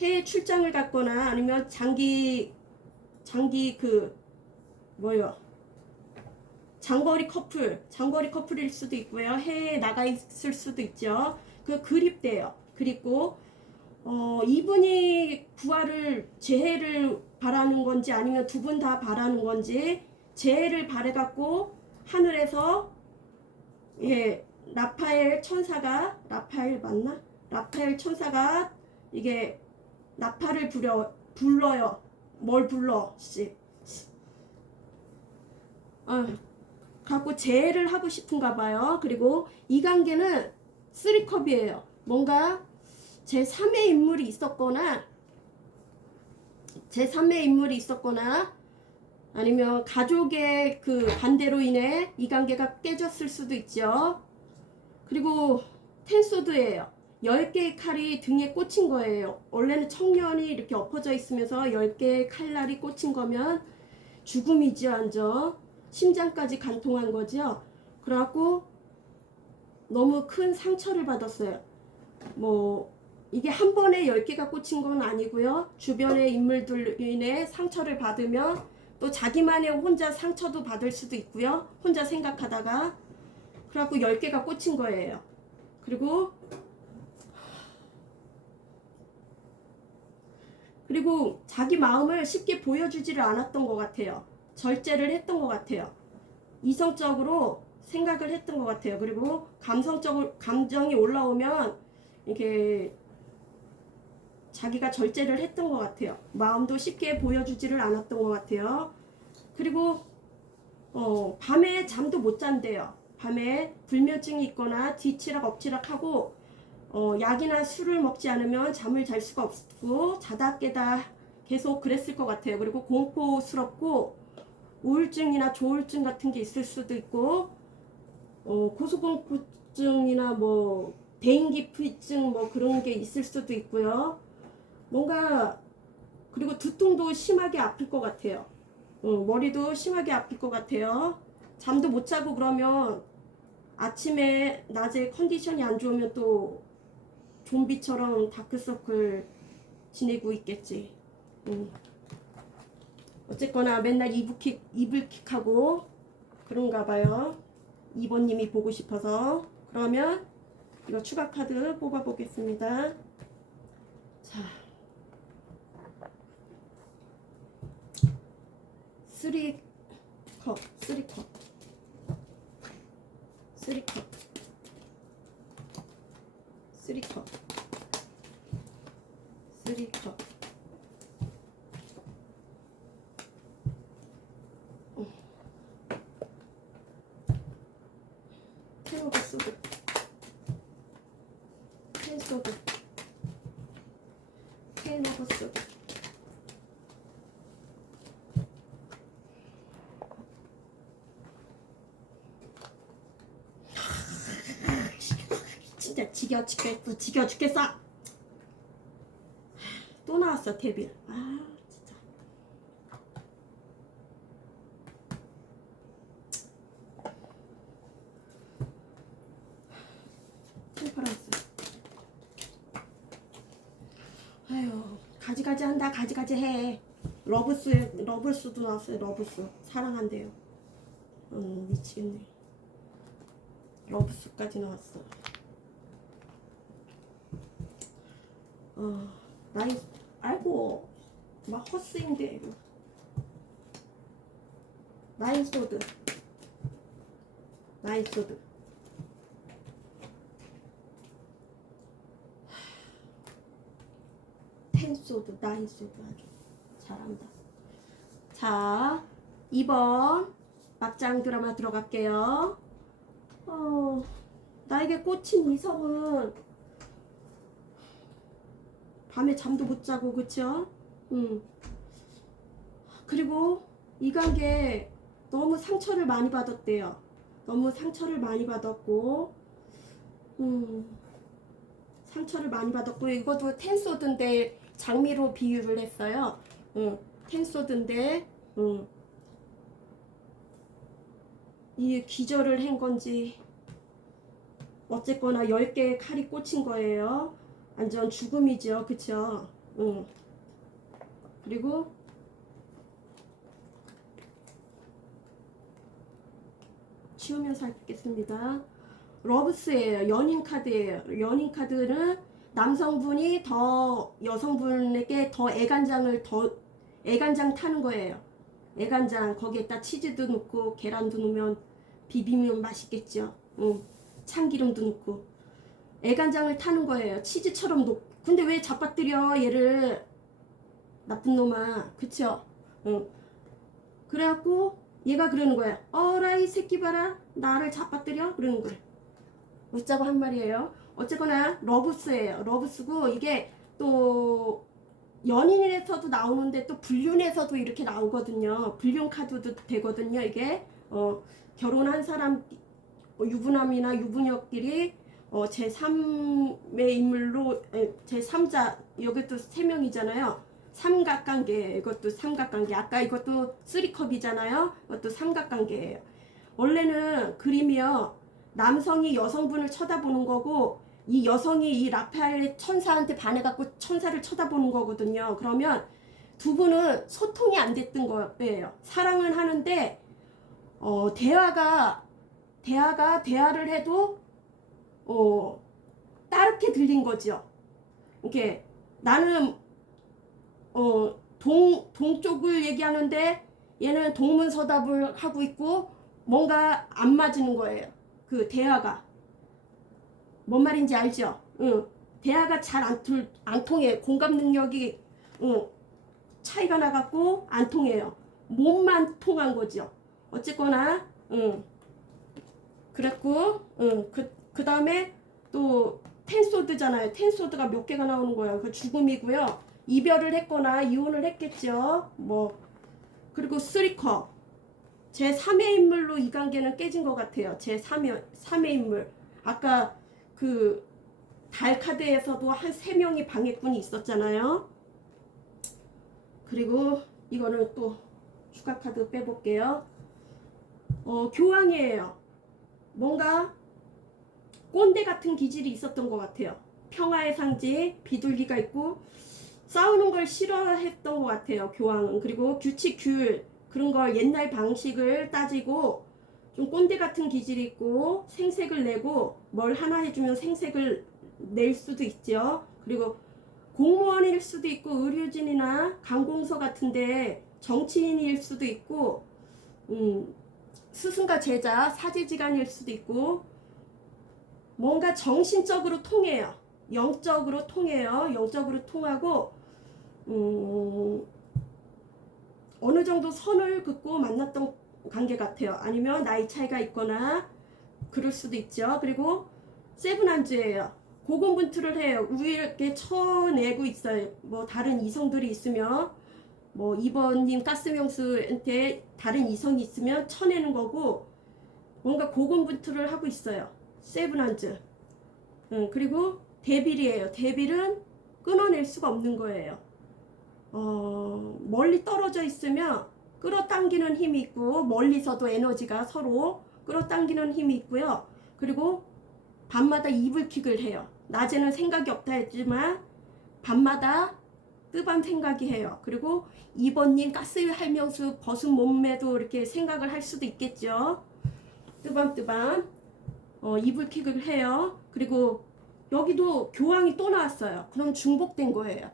해외 출장을 갔거나 아니면 장기 그 뭐요? 장거리 커플일 수도 있고요. 해외에 나가 있을 수도 있죠. 그립대요. 그리고 이분이 부활을 재해를 바라는 건지 아니면 두 분 다 바라는 건지, 재해를 바래갖고 하늘에서 라파엘 천사가, 라파엘 맞나? 라파엘 천사가 이게 나팔을 불러요. 뭘 불러? 갖고 재해를 하고 싶은가 봐요. 그리고 이 관계는 3컵이에요. 뭔가 제3의 인물이 있었거나 아니면 가족의 그 반대로 인해 이 관계가 깨졌을 수도 있죠. 그리고 텐소드예요. 10개의 칼이 등에 꽂힌 거예요. 원래는 청년이 이렇게 엎어져 있으면서 10개의 칼날이 꽂힌 거면 죽음이죠, 완전. 심장까지 관통한 거죠. 그래갖고 너무 큰 상처를 받았어요. 뭐 이게 한 번에 10개가 꽂힌 건 아니고요. 주변의 인물들 인해 상처를 받으면 또 자기만의 혼자 상처도 받을 수도 있고요. 혼자 생각하다가. 그래갖고 10개가 꽂힌 거예요. 그리고 자기 마음을 쉽게 보여주지를 않았던 것 같아요. 절제를 했던 것 같아요. 이성적으로 생각을 했던 것 같아요. 그리고 감정이 올라오면 이렇게 자기가 절제를 했던 것 같아요. 마음도 쉽게 보여주지를 않았던 것 같아요. 그리고 밤에 잠도 못 잔대요. 밤에 불면증이 있거나 뒤치락 엎치락 하고 약이나 술을 먹지 않으면 잠을 잘 수가 없고 자다 깨다 계속 그랬을 것 같아요. 그리고 공포스럽고 우울증이나 조울증 같은 게 있을 수도 있고, 고소공포증이나 뭐 대인기피증 뭐 그런 게 있을 수도 있고요. 뭔가 그리고 두통도 심하게 아플 것 같아요. 머리도 심하게 아플 것 같아요. 잠도 못 자고 그러면 아침에 낮에 컨디션이 안 좋으면 또 좀비처럼 다크서클 지내고 있겠지. 어쨌거나 맨날 이불킥하고 그런가 봐요. 2번님이 보고 싶어서. 그러면 이거 추가 카드 뽑아 보겠습니다. 자, 3컵, 3컵, 3컵, 3컵, 3컵. 테노버 소드, 텐소드, 테노버 소드. 진짜 지겨 죽겠어, 지겨 죽겠어. 또 나왔어 데빌. 아 진짜. 템퍼런스. 아유 가지가지 한다. 가지가지 해. 러브스도 나왔어요. 러브스 사랑한대요. 미치겠네. 러브스까지 나왔어. 나이 알고 막 헛스인데. 나인소드, 나인소드. 텐소드, 나인소드. 아주 잘한다. 자, 2번 막장 드라마 들어갈게요. 나에게 꽂힌 이성은 밤에 잠도 못 자고, 그쵸? 그리고 이 관계 너무 상처를 많이 받았대요. 너무 상처를 많이 받았고, 상처를 많이 받았고, 이것도 텐소드인데 장미로 비유를 했어요. 텐소드인데, 이 기절을 한 건지, 어쨌거나 10개의 칼이 꽂힌 거예요. 완전 죽음이죠. 그쵸? 그리고 치우면서 읽겠습니다. 러브스예요. 연인 카드예요. 연인 카드는 남성분이 더 여성분에게 더 애간장 타는 거예요. 애간장 거기에다 치즈도 넣고 계란도 넣으면 비비면 맛있겠죠. 참기름도 넣고 애간장을 타는 거예요. 치즈처럼 근데 왜 잡아뜨려 얘를, 나쁜 놈아. 그쵸? 그래갖고 얘가 그러는 거야. 어라 이 새끼 봐라, 나를 잡아뜨려? 그러는 거야. 웃자고 한 말이에요. 어쨌거나 러브스예요. 러브스고, 이게 또 연인에서도 나오는데 또 불륜에서도 이렇게 나오거든요. 불륜 카드도 되거든요. 이게 결혼한 사람, 유부남이나 유부녀끼리 제3의 인물로, 제3자, 여기도 3명이잖아요. 삼각관계, 이것도 삼각관계. 아까 이것도 3컵이잖아요. 이것도 삼각관계예요. 원래는 그림이요, 남성이 여성분을 쳐다보는 거고, 이 여성이 이 라파엘 천사한테 반해갖고 천사를 쳐다보는 거거든요. 그러면 두 분은 소통이 안 됐던 거예요. 사랑은 하는데 대화를 해도 다르게 들린 거죠. 이렇게 나는 동쪽을 얘기하는데 얘는 동문서답을 하고 있고, 뭔가 안 맞는 거예요. 그 대화가. 뭔 말인지 알죠? 대화가 잘 안 통해. 공감 능력이 차이가 나갖고 안 통해요. 몸만 통한 거죠. 어쨌거나 그랬고, 그 다음에 또 텐소드잖아요. 텐소드가 몇 개가 나오는 거예요. 그 죽음이고요. 이별을 했거나 이혼을 했겠죠. 뭐. 그리고 3컵. 제 3의 인물로 이 관계는 깨진 것 같아요. 제 3의 인물. 아까 그 달 카드에서도 한 3명이 방해꾼이 있었잖아요. 그리고 이거는 또 추가 카드 빼볼게요. 교황이에요. 뭔가 꼰대 같은 기질이 있었던 것 같아요. 평화의 상징, 비둘기가 있고, 싸우는 걸 싫어했던 것 같아요. 교황은. 그리고 규칙, 규율, 그런 걸 옛날 방식을 따지고 좀 꼰대 같은 기질이 있고 생색을 내고 뭘 하나 해주면 생색을 낼 수도 있죠. 그리고 공무원일 수도 있고 의료진이나 관공서 같은데 정치인일 수도 있고 스승과 제자 사제지간일 수도 있고 뭔가 정신적으로 통해요. 영적으로 통해요. 영적으로 통하고 어느 정도 선을 긋고 만났던 관계 같아요. 아니면 나이 차이가 있거나 그럴 수도 있죠. 그리고 세븐한즈예요. 고군분투를 해요. 우리에게 쳐내고 있어요. 뭐 다른 이성들이 있으면 뭐 2번님 가스명수한테 다른 이성이 있으면 쳐내는 거고 뭔가 고군분투를 하고 있어요. 세븐한즈. 그리고 데빌이에요. 데빌은 끊어낼 수가 없는 거예요. 멀리 떨어져 있으면 끌어당기는 힘이 있고 멀리서도 에너지가 서로 끌어당기는 힘이 있고요. 그리고 밤마다 이불킥을 해요. 낮에는 생각이 없다 했지만 밤마다 뜨밤 생각이 해요. 그리고 2번님 가스 할명수 벗은 몸매도 이렇게 생각을 할 수도 있겠죠. 뜨밤뜨밤 이불킥을 해요. 그리고 여기도 교황이 또 나왔어요. 그럼 중복된 거예요.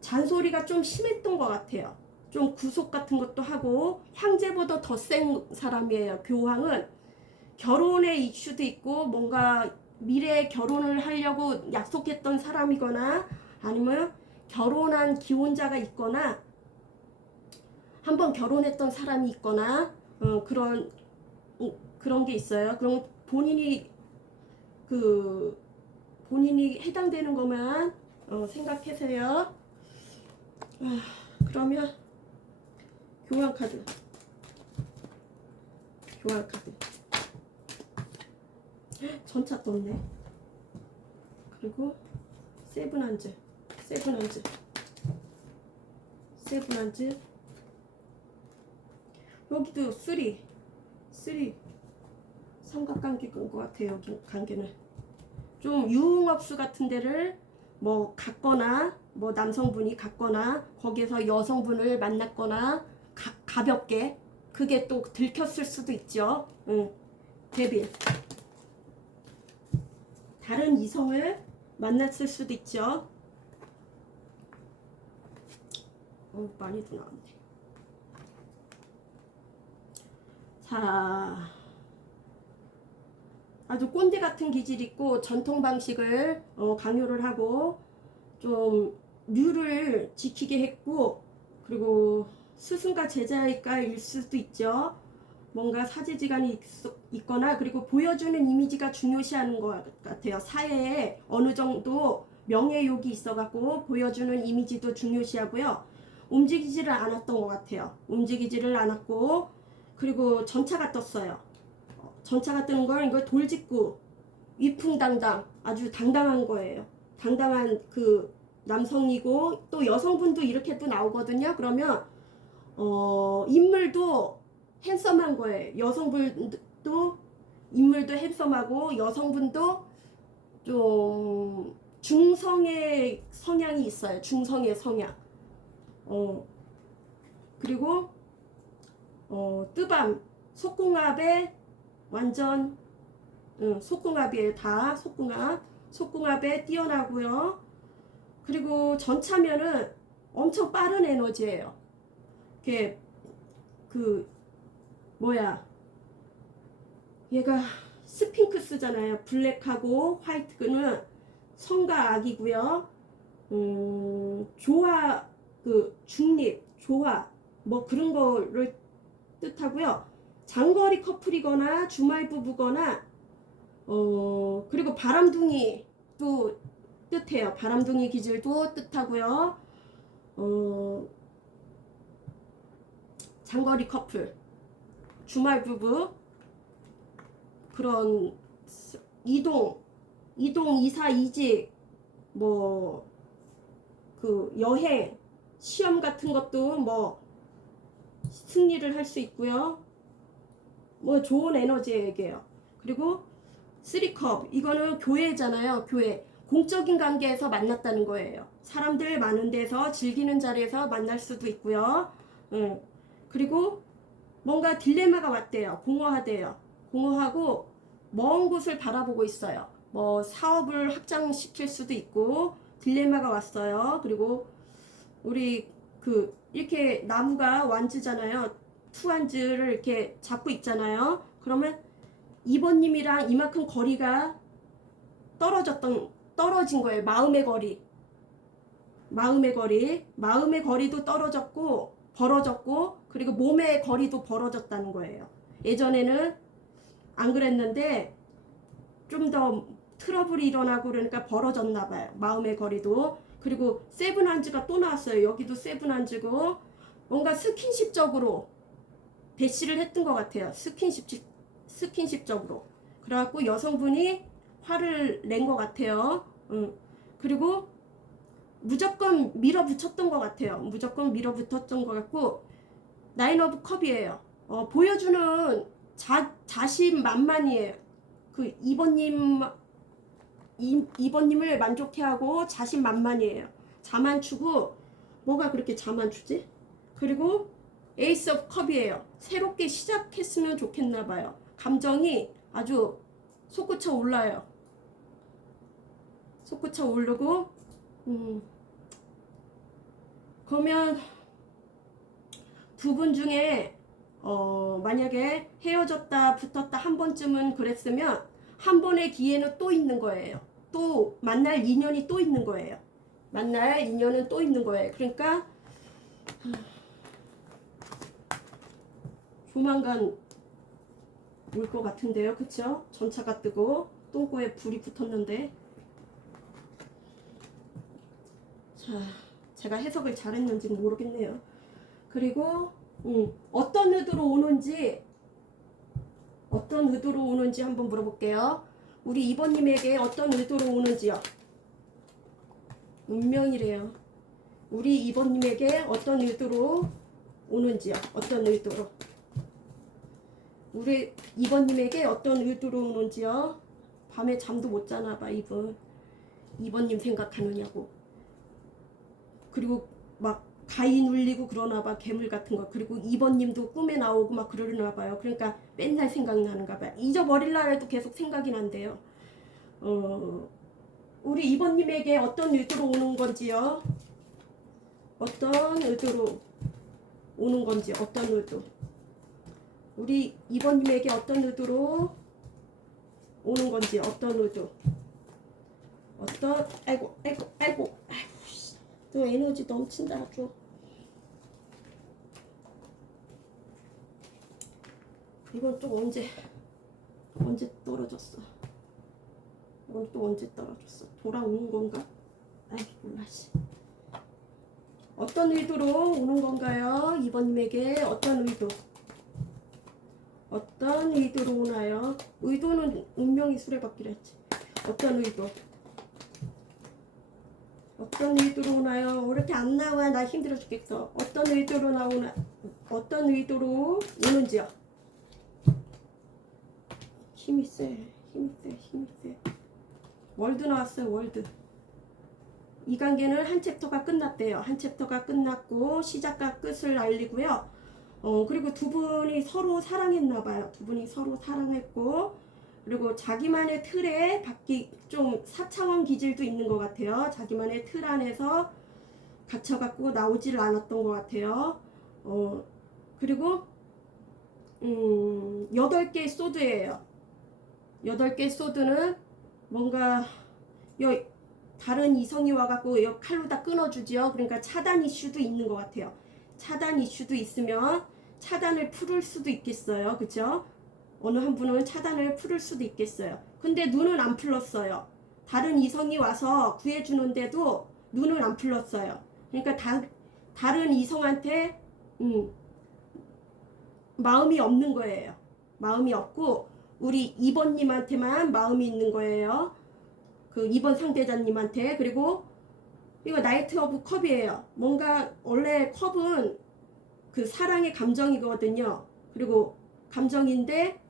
잔소리가 좀 심했던 것 같아요. 좀 구속 같은 것도 하고 황제보다 더 센 사람이에요. 교황은 결혼의 이슈도 있고 뭔가 미래에 결혼을 하려고 약속했던 사람이거나 아니면 결혼한 기혼자가 있거나 한번 결혼했던 사람이 있거나 그런 게 있어요. 그럼 본인이 해당되는 것만 생각하세요. 그러면 교환 카드 전차 떴네. 그리고 세븐한즈 여기도 3 삼각관계인 것 같아요. 여기 관계는 좀 유흥업소 같은 데를 뭐 갔거나 뭐 남성분이 갔거나 거기에서 여성분을 만났거나 가볍게 그게 또 들켰을 수도 있죠. 데빌 다른 이성을 만났을 수도 있죠. 많이도 나왔네. 자, 아주 꼰대 같은 기질이 있고 전통 방식을 강요를 하고 좀 류를 지키게 했고 그리고 스승과 제자일까일 수도 있죠. 뭔가 사제지간이 있거나 그리고 보여주는 이미지가 중요시하는 것 같아요. 사회에 어느 정도 명예욕이 있어갖고 보여주는 이미지도 중요시하고요. 움직이지를 않았던 것 같아요. 움직이지를 않았고 그리고 전차가 떴어요. 전차가 뜨는 걸 이거 돌직구 위풍당당 아주 당당한 거예요. 당당한 그 남성이고 또 여성분도 이렇게 또 나오거든요. 그러면 인물도 핸섬한 거예요. 여성분도 인물도 핸섬하고 여성분도 좀 중성의 성향이 있어요. 중성의 성향. 그리고 뜨밤 속궁합에 완전 속궁합이에요. 다 속궁합에 뛰어나고요. 그리고 전차면은 엄청 빠른 에너지예요. 이게 얘가 스핑크스잖아요. 블랙하고 화이트는 성과 악이고요. 조화 중립 조화 뭐 그런 거를 뜻하고요. 장거리 커플이거나 주말 부부거나 그리고 바람둥이도 뜻해요. 바람둥이 기질도 뜻하고요. 장거리 커플 주말 부부 그런 이동 이사 이직 뭐 여행 시험 같은 것도 뭐 승리를 할 수 있고요. 뭐 좋은 에너지예요. 그리고 3컵 이거는 교회잖아요. 교회 공적인 관계에서 만났다는 거예요. 사람들 많은 데서 즐기는 자리에서 만날 수도 있고요. 그리고 뭔가 딜레마가 왔대요. 공허하대요. 공허하고 먼 곳을 바라보고 있어요. 뭐 사업을 확장시킬 수도 있고 딜레마가 왔어요. 그리고 우리 그 이렇게 나무가 완즈잖아요. 투완즈를 이렇게 잡고 있잖아요. 그러면 2번님이랑 이만큼 거리가 떨어진 거예요. 마음의 거리. 마음의 거리도 떨어졌고 벌어졌고 그리고 몸의 거리도 벌어졌다는 거예요. 예전에는 안 그랬는데 좀 더 트러블이 일어나고 그러니까 벌어졌나 봐요. 마음의 거리도. 그리고 세븐한즈가 또 나왔어요. 여기도 세븐한즈고 뭔가 스킨십적으로 대시를 했던 것 같아요. 스킨십적으로. 그래갖고 여성분이 화를 낸 것 같아요. 그리고 무조건 밀어붙였던 것 같아요. 무조건 밀어붙였던 것 같고 나인 오브 컵이에요. 보여주는 자신만만이에요. 그 2번님을 만족해하고 자신만만이에요. 자만추고 뭐가 그렇게 자만추지? 그리고 에이스 오브 컵이에요. 새롭게 시작했으면 좋겠나봐요. 감정이 아주 솟구쳐 올라요. 솟구쳐 오르고 그러면 두 분 중에 만약에 헤어졌다 붙었다 한 번쯤은 그랬으면 한 번의 기회는 또 있는 거예요. 또 만날 인연이 또 있는 거예요. 만날 인연은 또 있는 거예요. 그러니까 조만간 올 것 같은데요. 그쵸? 전차가 뜨고 똥꼬에 불이 붙었는데 자, 제가 해석을 잘했는지는 모르겠네요. 그리고 어떤 의도로 오는지 한번 물어볼게요. 우리 2번님에게 어떤 의도로 오는지요. 운명이래요. 우리 2번님에게 어떤 의도로 오는지요. 어떤 의도로. 우리 2번님에게 어떤 의도로 오는지요. 밤에 잠도 못 자나봐 이분. 2번님 생각하느냐고. 그리고 막 가위 눌리고 그러나봐. 괴물 같은 거. 그리고 2번님도 꿈에 나오고 막 그러나봐요. 그러니까 맨날 생각나는가봐요. 잊어버릴라 해도 계속 생각이 난대요. 우리 2번님에게 어떤 의도로 오는 건지요. 어떤 의도로 오는 건지. 어떤 의도. 우리 2번님에게 어떤 의도로 오는 건지. 어떤 의도. 아이고 또 에너지 넘친다 아주. 이건 또 언제 떨어졌어. 이건 또 언제 떨어졌어. 돌아오는 건가? 아이 몰라 씨. 어떤 의도로 오는 건가요? 2번님에게 어떤 의도. 어떤 의도로 오나요? 의도는 운명이 수레바퀴라 했지. 어떤 의도. 어떤 의도로 오나요? 왜 이렇게 안 나와? 나 힘들어 죽겠어. 어떤 의도로 나오나? 어떤 의도로 오는지요? 힘이 세. 월드 나왔어요. 월드. 이 관계는 한 챕터가 끝났대요. 한 챕터가 끝났고 시작과 끝을 알리고요. 그리고 두 분이 서로 사랑했나봐요. 두 분이 서로 사랑했고 그리고 자기만의 틀에 좀 4차원 기질도 있는 것 같아요. 자기만의 틀 안에서 갇혀갖고 나오지를 않았던 것 같아요. 그리고 8개의 소드예요. 8개의 소드는 뭔가 다른 이성이 와갖고 칼로 다 끊어주지요. 그러니까 차단 이슈도 있는 것 같아요. 차단 이슈도 있으면 차단을 풀을 수도 있겠어요. 그죠? 어느 한 분은 차단을 풀을 수도 있겠어요. 근데 눈은 안 풀렸어요. 다른 이성이 와서 구해주는데도 눈은 안 풀렸어요. 그러니까 다른 이성한테 마음이 없는 거예요. 마음이 없고 우리 2번님한테만 마음이 있는 거예요. 그 2번 상대자님한테. 그리고 이거 나이트 오브 컵이에요. 뭔가 원래 컵은 그 사랑의 감정이거든요. 그리고 감정인데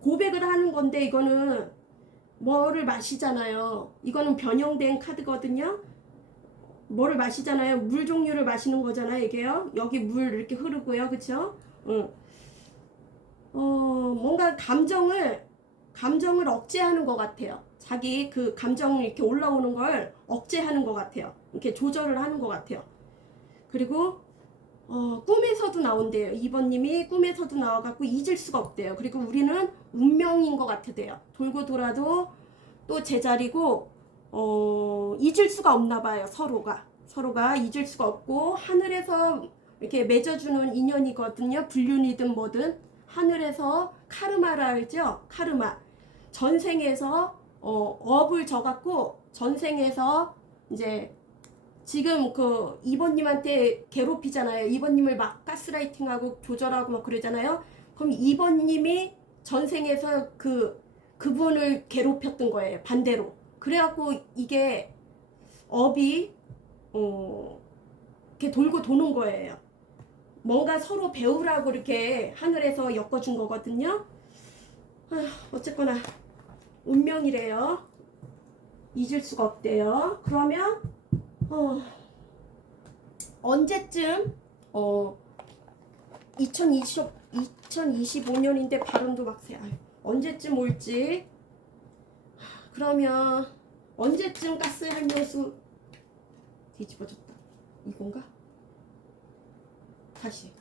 고백을 하는 건데 이거는 뭐를 마시잖아요. 이거는 변형된 카드거든요. 뭐를 마시잖아요. 물 종류를 마시는 거잖아요. 이게요. 여기 물 이렇게 흐르고요. 그쵸? 응. 뭔가 감정을 억제하는 것 같아요. 자기 그 감정 이렇게 올라오는 걸 억제하는 것 같아요. 이렇게 조절을 하는 것 같아요. 그리고 꿈에서도 나온대요. 2번님이 꿈에서도 나와갖고 잊을 수가 없대요. 그리고 우리는 운명인 것 같대요. 돌고 돌아도 또 제자리고 잊을 수가 없나 봐요. 서로가 잊을 수가 없고 하늘에서 이렇게 맺어주는 인연이거든요. 불륜이든 뭐든 하늘에서 카르마라 알죠? 카르마. 전생에서 업을 져갖고 전생에서 이제 지금 그 2번님한테 괴롭히잖아요. 2번님을 막 가스라이팅하고 조절하고 막 그러잖아요. 그럼 2번님이 전생에서 그분을 괴롭혔던 거예요. 반대로. 그래갖고 이게 업이 이렇게 돌고 도는 거예요. 뭔가 서로 배우라고 이렇게 하늘에서 엮어준 거거든요. 어쨌거나 운명이래요. 잊을 수가 없대요. 그러면 언제쯤 2025년인데 발음도 막 세. 언제쯤 올지. 그러면 언제쯤 가스 한명수 뒤집어졌다. 이건가? 다시.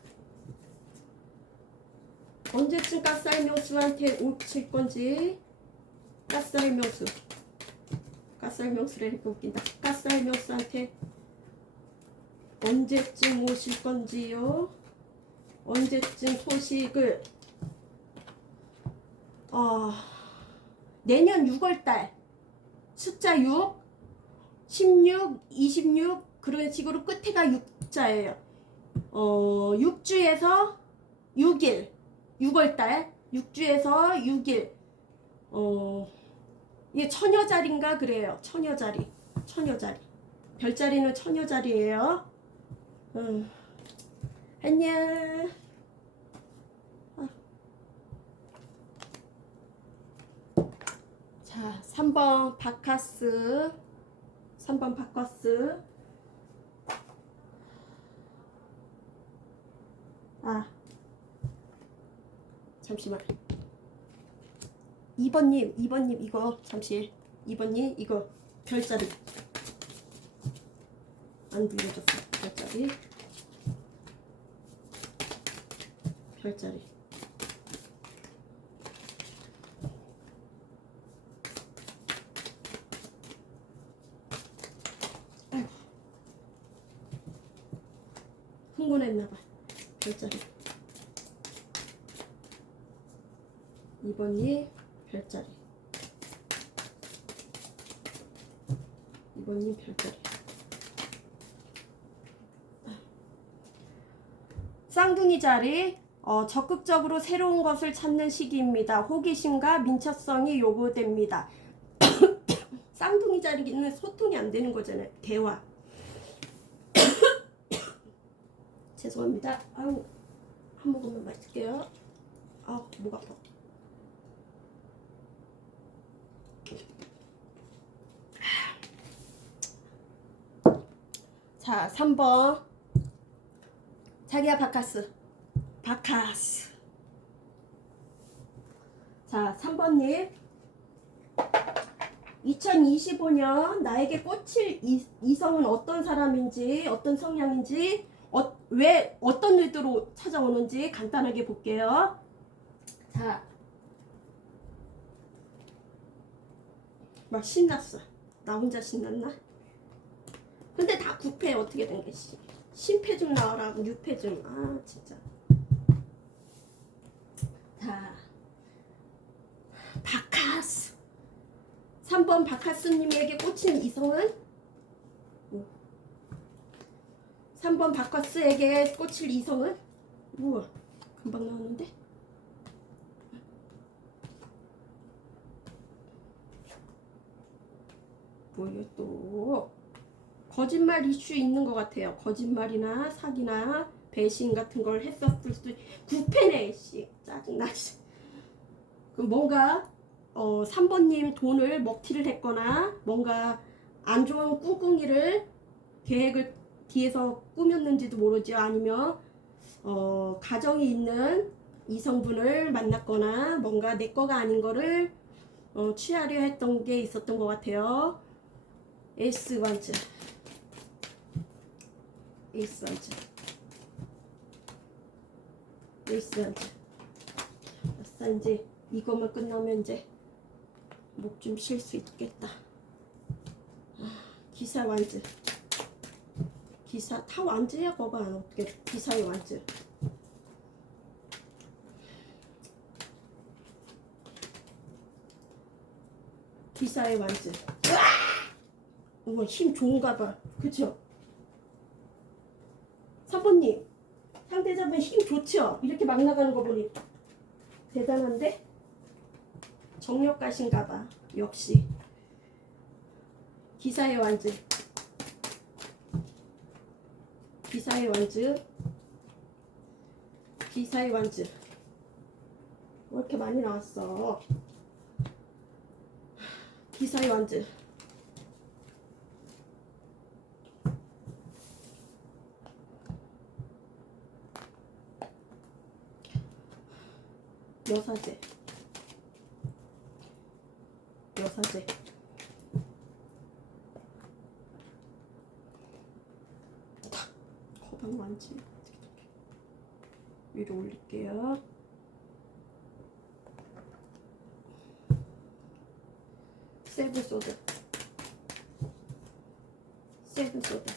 언제쯤 가스 한명수한테 오칠 건지. 가스 한명수를 이렇게 웃긴다. 가스 한명수한테 언제쯤 오실 건지요? 언제쯤 소식을 내년 6월달 숫자 6, 16, 26 그런 식으로 끝에가 6자예요. 6주에서 6일 6월달 6주에서 6일 이게 처녀자리인가 그래요. 처녀자리 별자리는 처녀자리예요. 안녕. 자, 3번 바카스. 잠시만. 2번님 이거 잠시. 2번님 이거 별자리 안 빌려줬어. 별자리 아이고 흥분했나봐. 별자리 2번님 별자리 쌍둥이 자리 적극적으로 새로운 것을 찾는 시기입니다. 호기심과 민첩성이 요구됩니다. 쌍둥이 자리는 소통이 안 되는 거잖아요. 대화. 죄송합니다. 아유, 한 모금만 마실게요. 목 아파. 자, 3번. 자기야 바카스. 자, 3번님. 2025년 나에게 꽂힐 이성은 어떤 사람인지, 어떤 성향인지, 왜 어떤 의도로 찾아오는지 간단하게 볼게요. 자, 막 신났어. 나 혼자 신났나? 근데 다 9패 어떻게 된 게지? 신패 좀 나와라. 6패 좀. 진짜. 자, 바카스. 3번 바카스님에게 꽂힌 이성은 3번 바카스에게 꽂힐 이성은 우와 금방 나왔는데 뭐예요 또 거짓말 이슈 있는 것 같아요. 거짓말이나 사기나 배신 같은 걸 했었을 수도 9패네 씨 짜증나. 그럼 뭔가 3번님 돈을 먹튀를 했거나 뭔가 안 좋은 꿍꿍이를 계획을 뒤에서 꾸몄는지도 모르죠. 아니면 가정이 있는 이성분을 만났거나 뭔가 내 거가 아닌 거를 취하려 했던 게 있었던 것 같아요. 에이스 완즈, 에이스 완즈, 에이스 완즈. 아싸, 이제 이거만 끝나면 이제 목 좀 쉴 수 있겠다. 기사 완즈, 기사 다 완즈야 거봐. 어떻게 기사의 완즈. 기사의 완즈. 우와, 힘 좋은가 봐. 그쵸? 3번님, 상대자분 힘 좋죠? 이렇게 막 나가는 거 보니 대단한데? 정력가신가 봐. 역시. 기사의 완즈, 기사의 완즈, 기사의 완즈. 왜 이렇게 많이 나왔어? 기사의 완즈. 여사제, 여사제. 거방 완즈. 위로 올릴게요. 세븐소드, 세븐소드,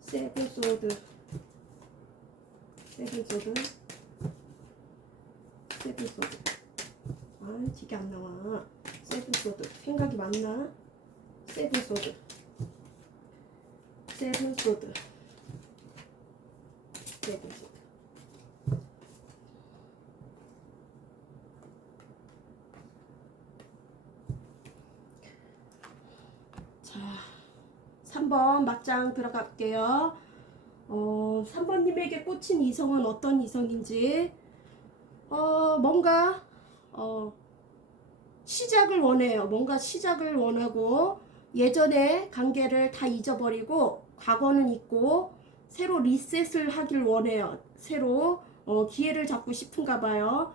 세븐소드, 세븐소드, 세븐소드. 아, 이게 안 나와. 세븐소드. 생각이 많나? 세븐소드, 세븐소드, 세븐소드. 자, 3번 막장 들어갈게요. 3번님에게 꽂힌 이성은 어떤 이성인지, 뭔가, 시작을 원해요. 뭔가 시작을 원하고, 예전의 관계를 다 잊어버리고, 과거는 있고, 새로 리셋을 하길 원해요. 새로, 기회를 잡고 싶은가 봐요.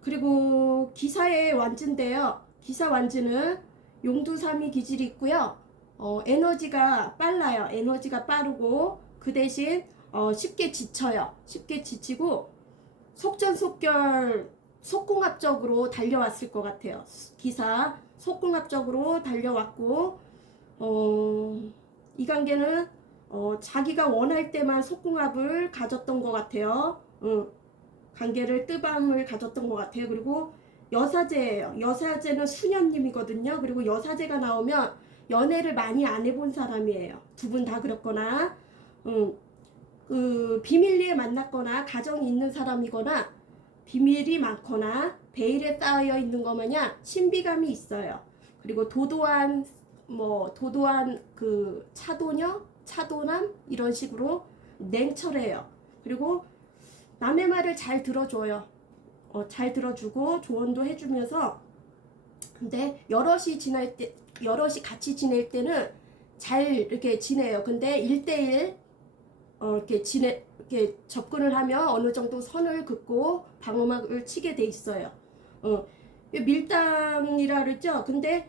그리고 기사의 완즈인데요. 기사 완즈는 용두삼이 기질이 있고요. 에너지가 빨라요. 에너지가 빠르고, 그 대신 쉽게 지쳐요. 쉽게 지치고 속전속결 속궁합적으로 달려왔을 것 같아요. 기사 속궁합적으로 달려왔고, 이 관계는 자기가 원할 때만 속궁합을 가졌던 것 같아요. 관계를 뜨밤을 가졌던 것 같아요. 그리고 여사제예요. 여사제는 수녀님이거든요. 그리고 여사제가 나오면 연애를 많이 안 해본 사람이에요. 두 분 다 그렇거나, 그 비밀리에 만났거나 가정이 있는 사람이거나 비밀이 많거나 베일에 쌓여 있는 것 마냥 신비감이 있어요. 그리고 도도한 그 차도녀, 차도남 이런 식으로 냉철해요. 그리고 남의 말을 잘 들어줘요. 잘 들어주고 조언도 해주면서. 근데 여럿이 같이 지낼 때는 잘 이렇게 지내요. 근데 1대1 이렇게 접근을 하면 어느 정도 선을 긋고 방어막을 치게 돼 있어요. 밀당이라 그랬죠. 근데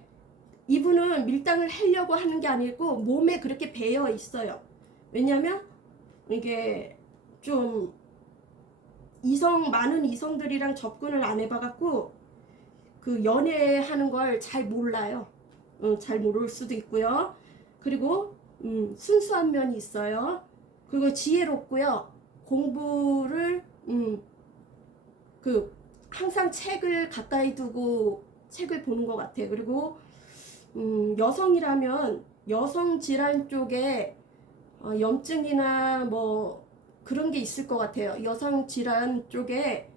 이분은 밀당을 하려고 하는 게 아니고 몸에 그렇게 배어 있어요. 왜냐면 이게 좀 많은 이성들이랑 접근을 안 해봐갖고 그 연애하는 걸 잘 몰라요. 잘 모를 수도 있고요. 그리고 순수한 면이 있어요. 그리고 지혜롭고요. 공부를 항상 책을 가까이 두고 책을 보는 것 같아요. 그리고 여성이라면 여성 질환 쪽에 염증이나 뭐 그런 게 있을 것 같아요. 여성 질환 쪽에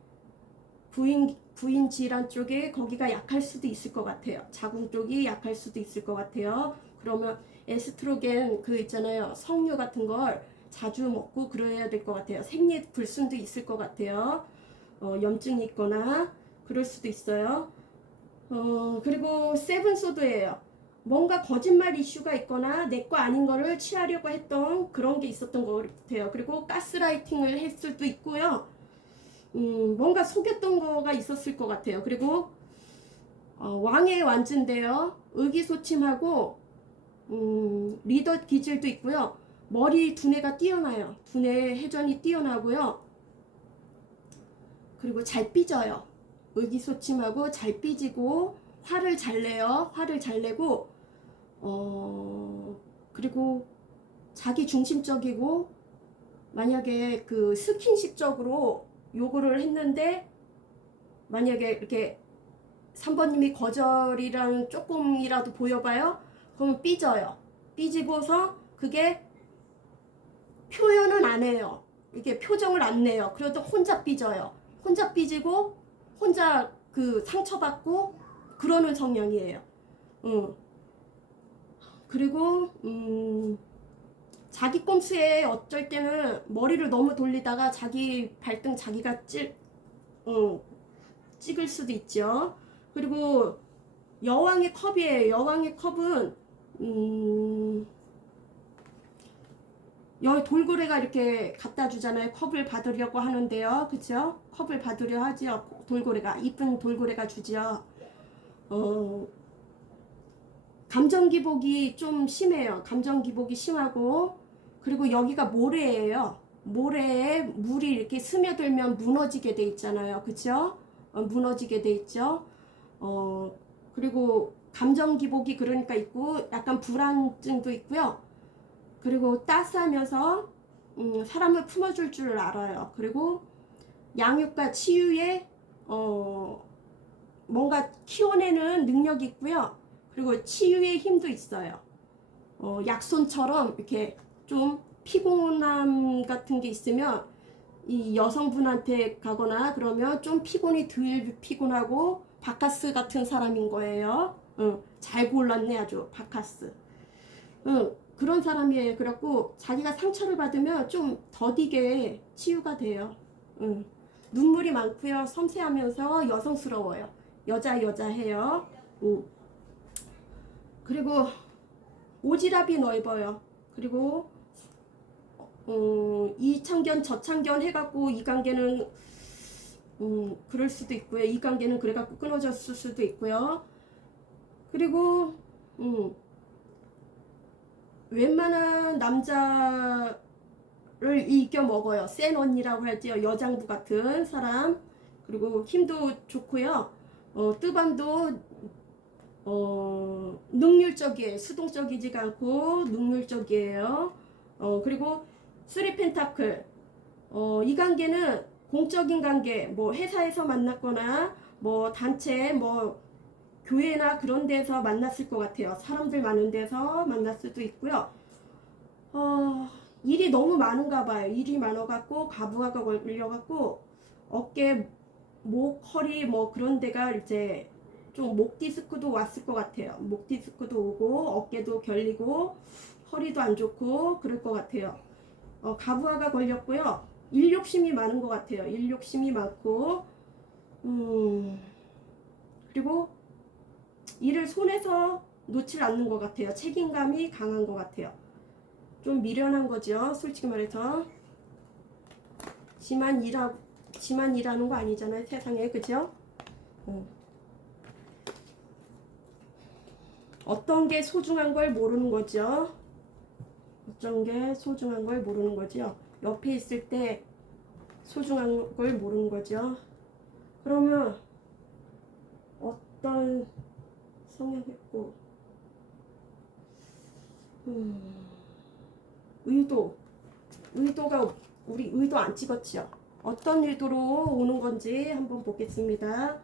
부인 질환 쪽에 거기가 약할 수도 있을 것 같아요. 자궁 쪽이 약할 수도 있을 것 같아요. 그러면 에스트로겐 그 있잖아요. 석류 같은 걸 자주 먹고 그래야 될 것 같아요. 생리 불순도 있을 것 같아요. 염증이 있거나 그럴 수도 있어요. 그리고 세븐소드예요. 뭔가 거짓말 이슈가 있거나 내 거 아닌 거를 취하려고 했던 그런 게 있었던 것 같아요. 그리고 가스라이팅을 했을 수도 있고요. 뭔가 속였던 거가 있었을 것 같아요. 그리고 왕의 완주인데요. 의기소침하고 리더 기질도 있고요. 머리 두뇌가 뛰어나요. 두뇌 회전이 뛰어나고요. 그리고 잘 삐져요. 의기소침하고 잘 삐지고 화를 잘 내요. 화를 잘 내고 그리고 자기 중심적이고 만약에 그 스킨십적으로 요구를 했는데 만약에 이렇게 3번님이 거절이랑 조금이라도 보여봐요. 그러면 삐져요. 삐지고서 그게 표현은 안 해요. 이게 표정을 안 내요. 그래도 혼자 삐져요. 혼자 삐지고 혼자 그 상처받고 그러는 성향이에요. 그리고 자기 꼼수에 어쩔 때는 머리를 너무 돌리다가 자기 발등 자기가 찍을 수도 있죠. 그리고 여왕의 컵이에요. 여왕의 컵은 여기 돌고래가 이렇게 갖다 주잖아요. 컵을 받으려고 하는데요. 그쵸? 컵을 받으려 하지요. 돌고래가 이쁜 돌고래가 주지요. 감정 기복이 좀 심해요. 감정 기복이 심하고 그리고 여기가 모래예요. 모래에 물이 이렇게 스며들면 무너지게 돼 있잖아요. 그쵸? 무너지게 돼 있죠. 그리고 감정 기복이 그러니까 있고 약간 불안증도 있고요. 그리고 따스하면서 사람을 품어줄 줄 알아요. 그리고 양육과 치유에 뭔가 키워내는 능력이 있고요. 그리고 치유의 힘도 있어요. 약손처럼 이렇게 좀 피곤함 같은 게 있으면 이 여성분한테 가거나 그러면 좀 피곤이 덜 피곤하고 바카스 같은 사람인 거예요. 잘 골랐네 아주 바카스. 그런 사람이에요. 그래갖고 자기가 상처를 받으면 좀 더디게 치유가 돼요. 눈물이 많고요. 섬세하면서 여성스러워요. 여자해요. 그리고 오지랖이 넓어요. 그리고 이창견 저창견 해갖고 이 관계는 그럴 수도 있고요. 이 관계는 그래갖고 끊어졌을 수도 있고요. 그리고 웬만한 남자를 이겨 먹어요. 센 언니라고 하죠. 여장부 같은 사람. 그리고 힘도 좋고요. 뜨밤도 능률적이에요. 수동적이지가 않고 능률적이에요. 그리고 쓰리 펜타클. 이 관계는 공적인 관계, 뭐 회사에서 만났거나 뭐 단체, 뭐 교회나 그런 데서 만났을 것 같아요. 사람들 많은 데서 만날 수도 있고요. 일이 너무 많은가 봐요. 일이 많아갖고 가부하가 걸려갖고 어깨, 목, 허리 뭐 그런 데가 이제 좀 목 디스크도 왔을 것 같아요. 목 디스크도 오고 어깨도 결리고 허리도 안 좋고 그럴 것 같아요. 가부하가 걸렸고요. 일 욕심이 많은 것 같아요. 일 욕심이 많고 그리고 일을 손에서 놓질 않는 것 같아요. 책임감이 강한 것 같아요. 좀 미련한 거죠. 솔직히 말해서. 지만 일하는 거 아니잖아요. 세상에. 그죠? 어떤 게 소중한 걸 모르는 거죠. 어떤 게 소중한 걸 모르는 거죠. 옆에 있을 때 소중한 걸 모르는 거죠. 그러면 어떤 성향했고 의도가 우리 의도 안 찍었죠. 어떤 의도로 오는 건지 한번 보겠습니다.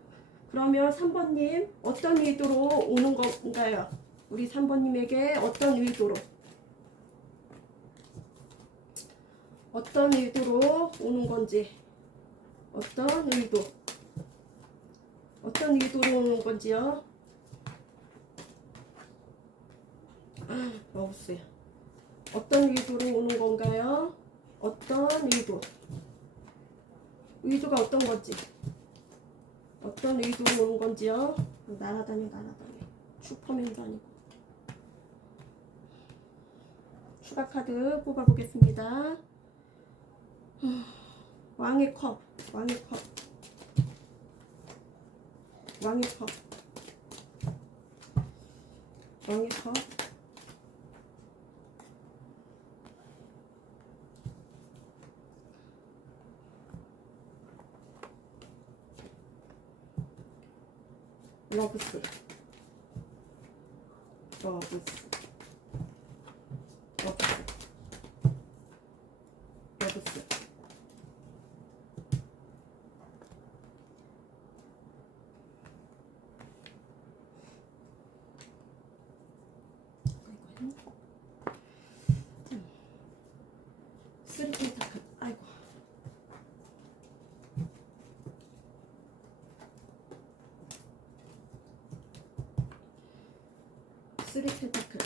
그러면 3번님 어떤 의도로 오는 건가요? 우리 3번님에게 어떤 의도로 오는 건지 어떤 의도로 오는 건지요. 마우스야. 어떤 의도로 오는 건가요? 어떤 의도가 어떤 건지 어떤 의도로 오는 건지요. 날아다녀 슈퍼맨도 아니고 추가 카드 뽑아보겠습니다. 왕의 컵, 왕의 컵, 왕의 컵, 왕의 컵, 러브스, 러브스, 러브스, 러브스. 쓰리 펜타클. 아이고. 쓰리 펜타클.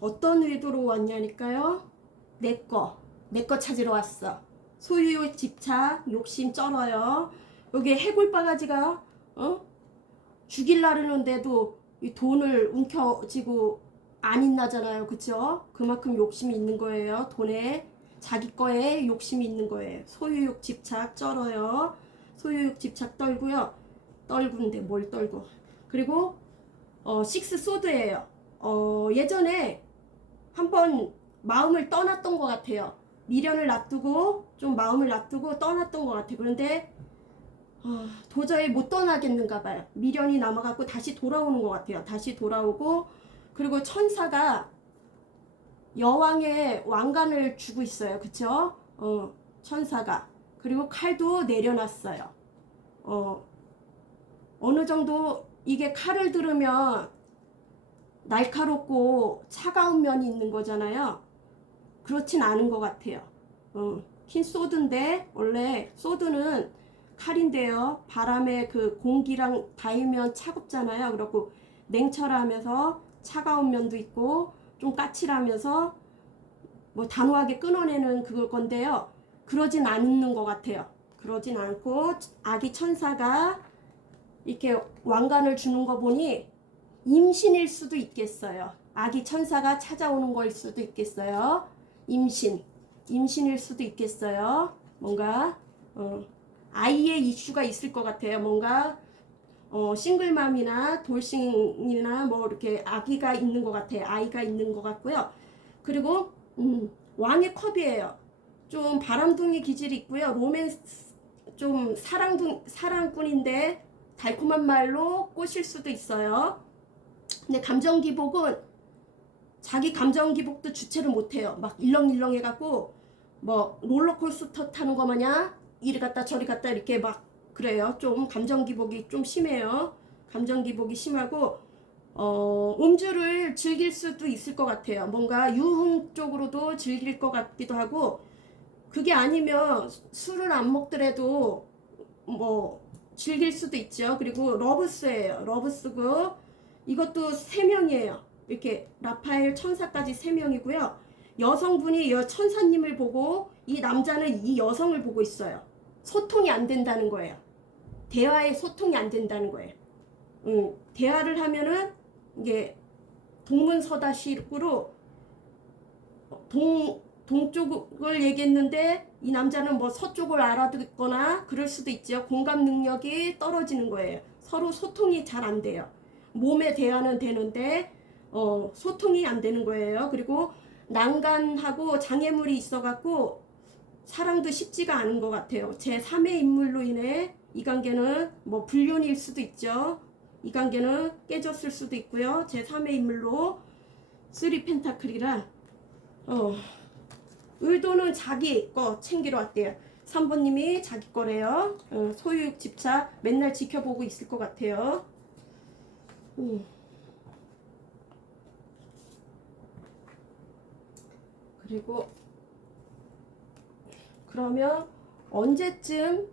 어떤 의도로 왔냐니까요. 내거 찾으러 왔어. 소유, 집착, 욕심 쩔어요. 여기 해골바가지가 죽일라르는데도 이 돈을 움켜쥐고 안 있나잖아요. 그쵸? 그만큼 욕심이 있는 거예요. 돈에, 자기 거에 욕심이 있는 거예요. 소유욕, 집착 쩔어요. 소유욕, 집착 떨고요. 떨군데 뭘 떨고. 그리고 식스 소드예요. 예전에 한번 마음을 떠났던 것 같아요. 미련을 놔두고 좀 마음을 놔두고 떠났던 것 같아요. 그런데 도저히 못 떠나겠는가 봐요. 미련이 남아갖고 다시 돌아오는 것 같아요. 다시 돌아오고, 그리고 천사가 여왕의 왕관을 주고 있어요. 그쵸? 천사가. 그리고 칼도 내려놨어요. 어느 정도 이게 칼을 들으면 날카롭고 차가운 면이 있는 거잖아요. 그렇진 않은 것 같아요. 흰 소드인데, 원래 소드는 칼인데요. 바람에 그 공기랑 닿으면 차갑잖아요. 그렇고 냉철하면서 차가운 면도 있고 좀 까칠하면서 뭐 단호하게 끊어내는 그걸 건데요. 그러진 않는 것 같아요. 그러진 않고 아기 천사가 이렇게 왕관을 주는 거 보니 임신일 수도 있겠어요. 아기 천사가 찾아오는 거일 수도 있겠어요. 임신일 수도 있겠어요. 뭔가 아이의 이슈가 있을 것 같아요. 뭔가 싱글맘이나 돌싱이나 뭐 이렇게 아기가 있는 것 같아요. 아이가 있는 것 같고요. 그리고 왕의 컵이에요. 좀 바람둥이 기질이 있고요. 로맨스, 좀 사랑꾼인데 달콤한 말로 꼬실 수도 있어요. 근데 감정 기복은 자기 감정 기복도 주체를 못해요. 막 일렁일렁 해갖고 뭐 롤러코스터 타는 거 마냥 이리 갔다 저리 갔다 이렇게 막 그래요. 좀 감정 기복이 좀 심해요. 감정 기복이 심하고 음주를 즐길 수도 있을 것 같아요. 뭔가 유흥 쪽으로도 즐길 것 같기도 하고, 그게 아니면 술을 안 먹더라도 뭐 즐길 수도 있죠. 그리고 러브스예요. 러브스고 이것도 3명이에요. 이렇게 라파엘 천사까지 3명이고요. 여성분이 이 천사님을 보고 이 남자는 이 여성을 보고 있어요. 소통이 안 된다는 거예요. 대화에 소통이 안 된다는 거예요. 대화를 하면은 이게 동문서다식으로 동쪽을 얘기했는데 이 남자는 뭐 서쪽을 알아듣거나 그럴 수도 있죠. 공감 능력이 떨어지는 거예요. 서로 소통이 잘 안 돼요. 몸의 대화는 되는데 소통이 안 되는 거예요. 그리고 난간하고 장애물이 있어갖고 사랑도 쉽지가 않은 것 같아요. 제3의 인물로 인해 이 관계는 뭐 불륜일 수도 있죠. 이 관계는 깨졌을 수도 있고요. 제3의 인물로 3 펜타클이라 의도는 자기 거 챙기러 왔대요. 3번님이 자기 거래요. 소유욕 집착 맨날 지켜보고 있을 것 같아요. 그리고 그러면 언제쯤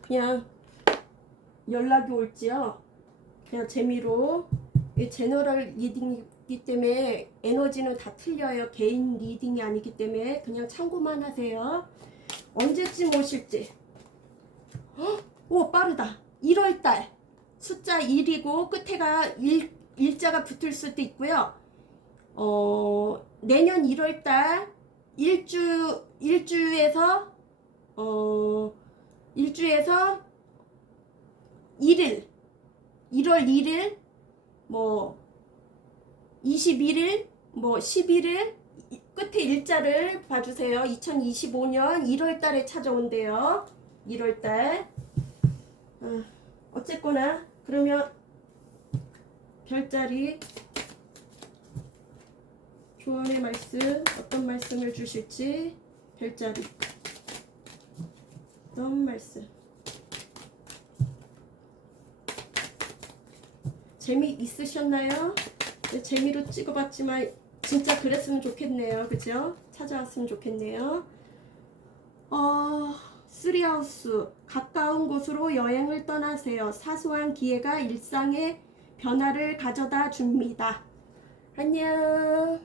그냥 연락이 올지요. 그냥 재미로, 이 제너럴 리딩이기 때문에 에너지는 다 틀려요. 개인 리딩이 아니기 때문에 그냥 참고만 하세요. 언제쯤 오실지. 오, 빠르다. 1월달 숫자 1이고 끝에가 일자가 붙을 수도 있고요. 내년 1월달 일주에서 1일 1월 1일 뭐 21일 뭐 11일 끝에 일자를 봐주세요. 2025년 1월달에 찾아온대요. 1월달. 어쨌거나 그러면 별자리 조언의 말씀 어떤 말씀을 주실지 별자리 어떤 말씀 재미있으셨나요? 네, 재미로 찍어봤지만 진짜 그랬으면 좋겠네요. 그죠? 찾아왔으면 좋겠네요. 쓰리하우스 가까운 곳으로 여행을 떠나세요. 사소한 기회가 일상의 변화를 가져다 줍니다. 안녕.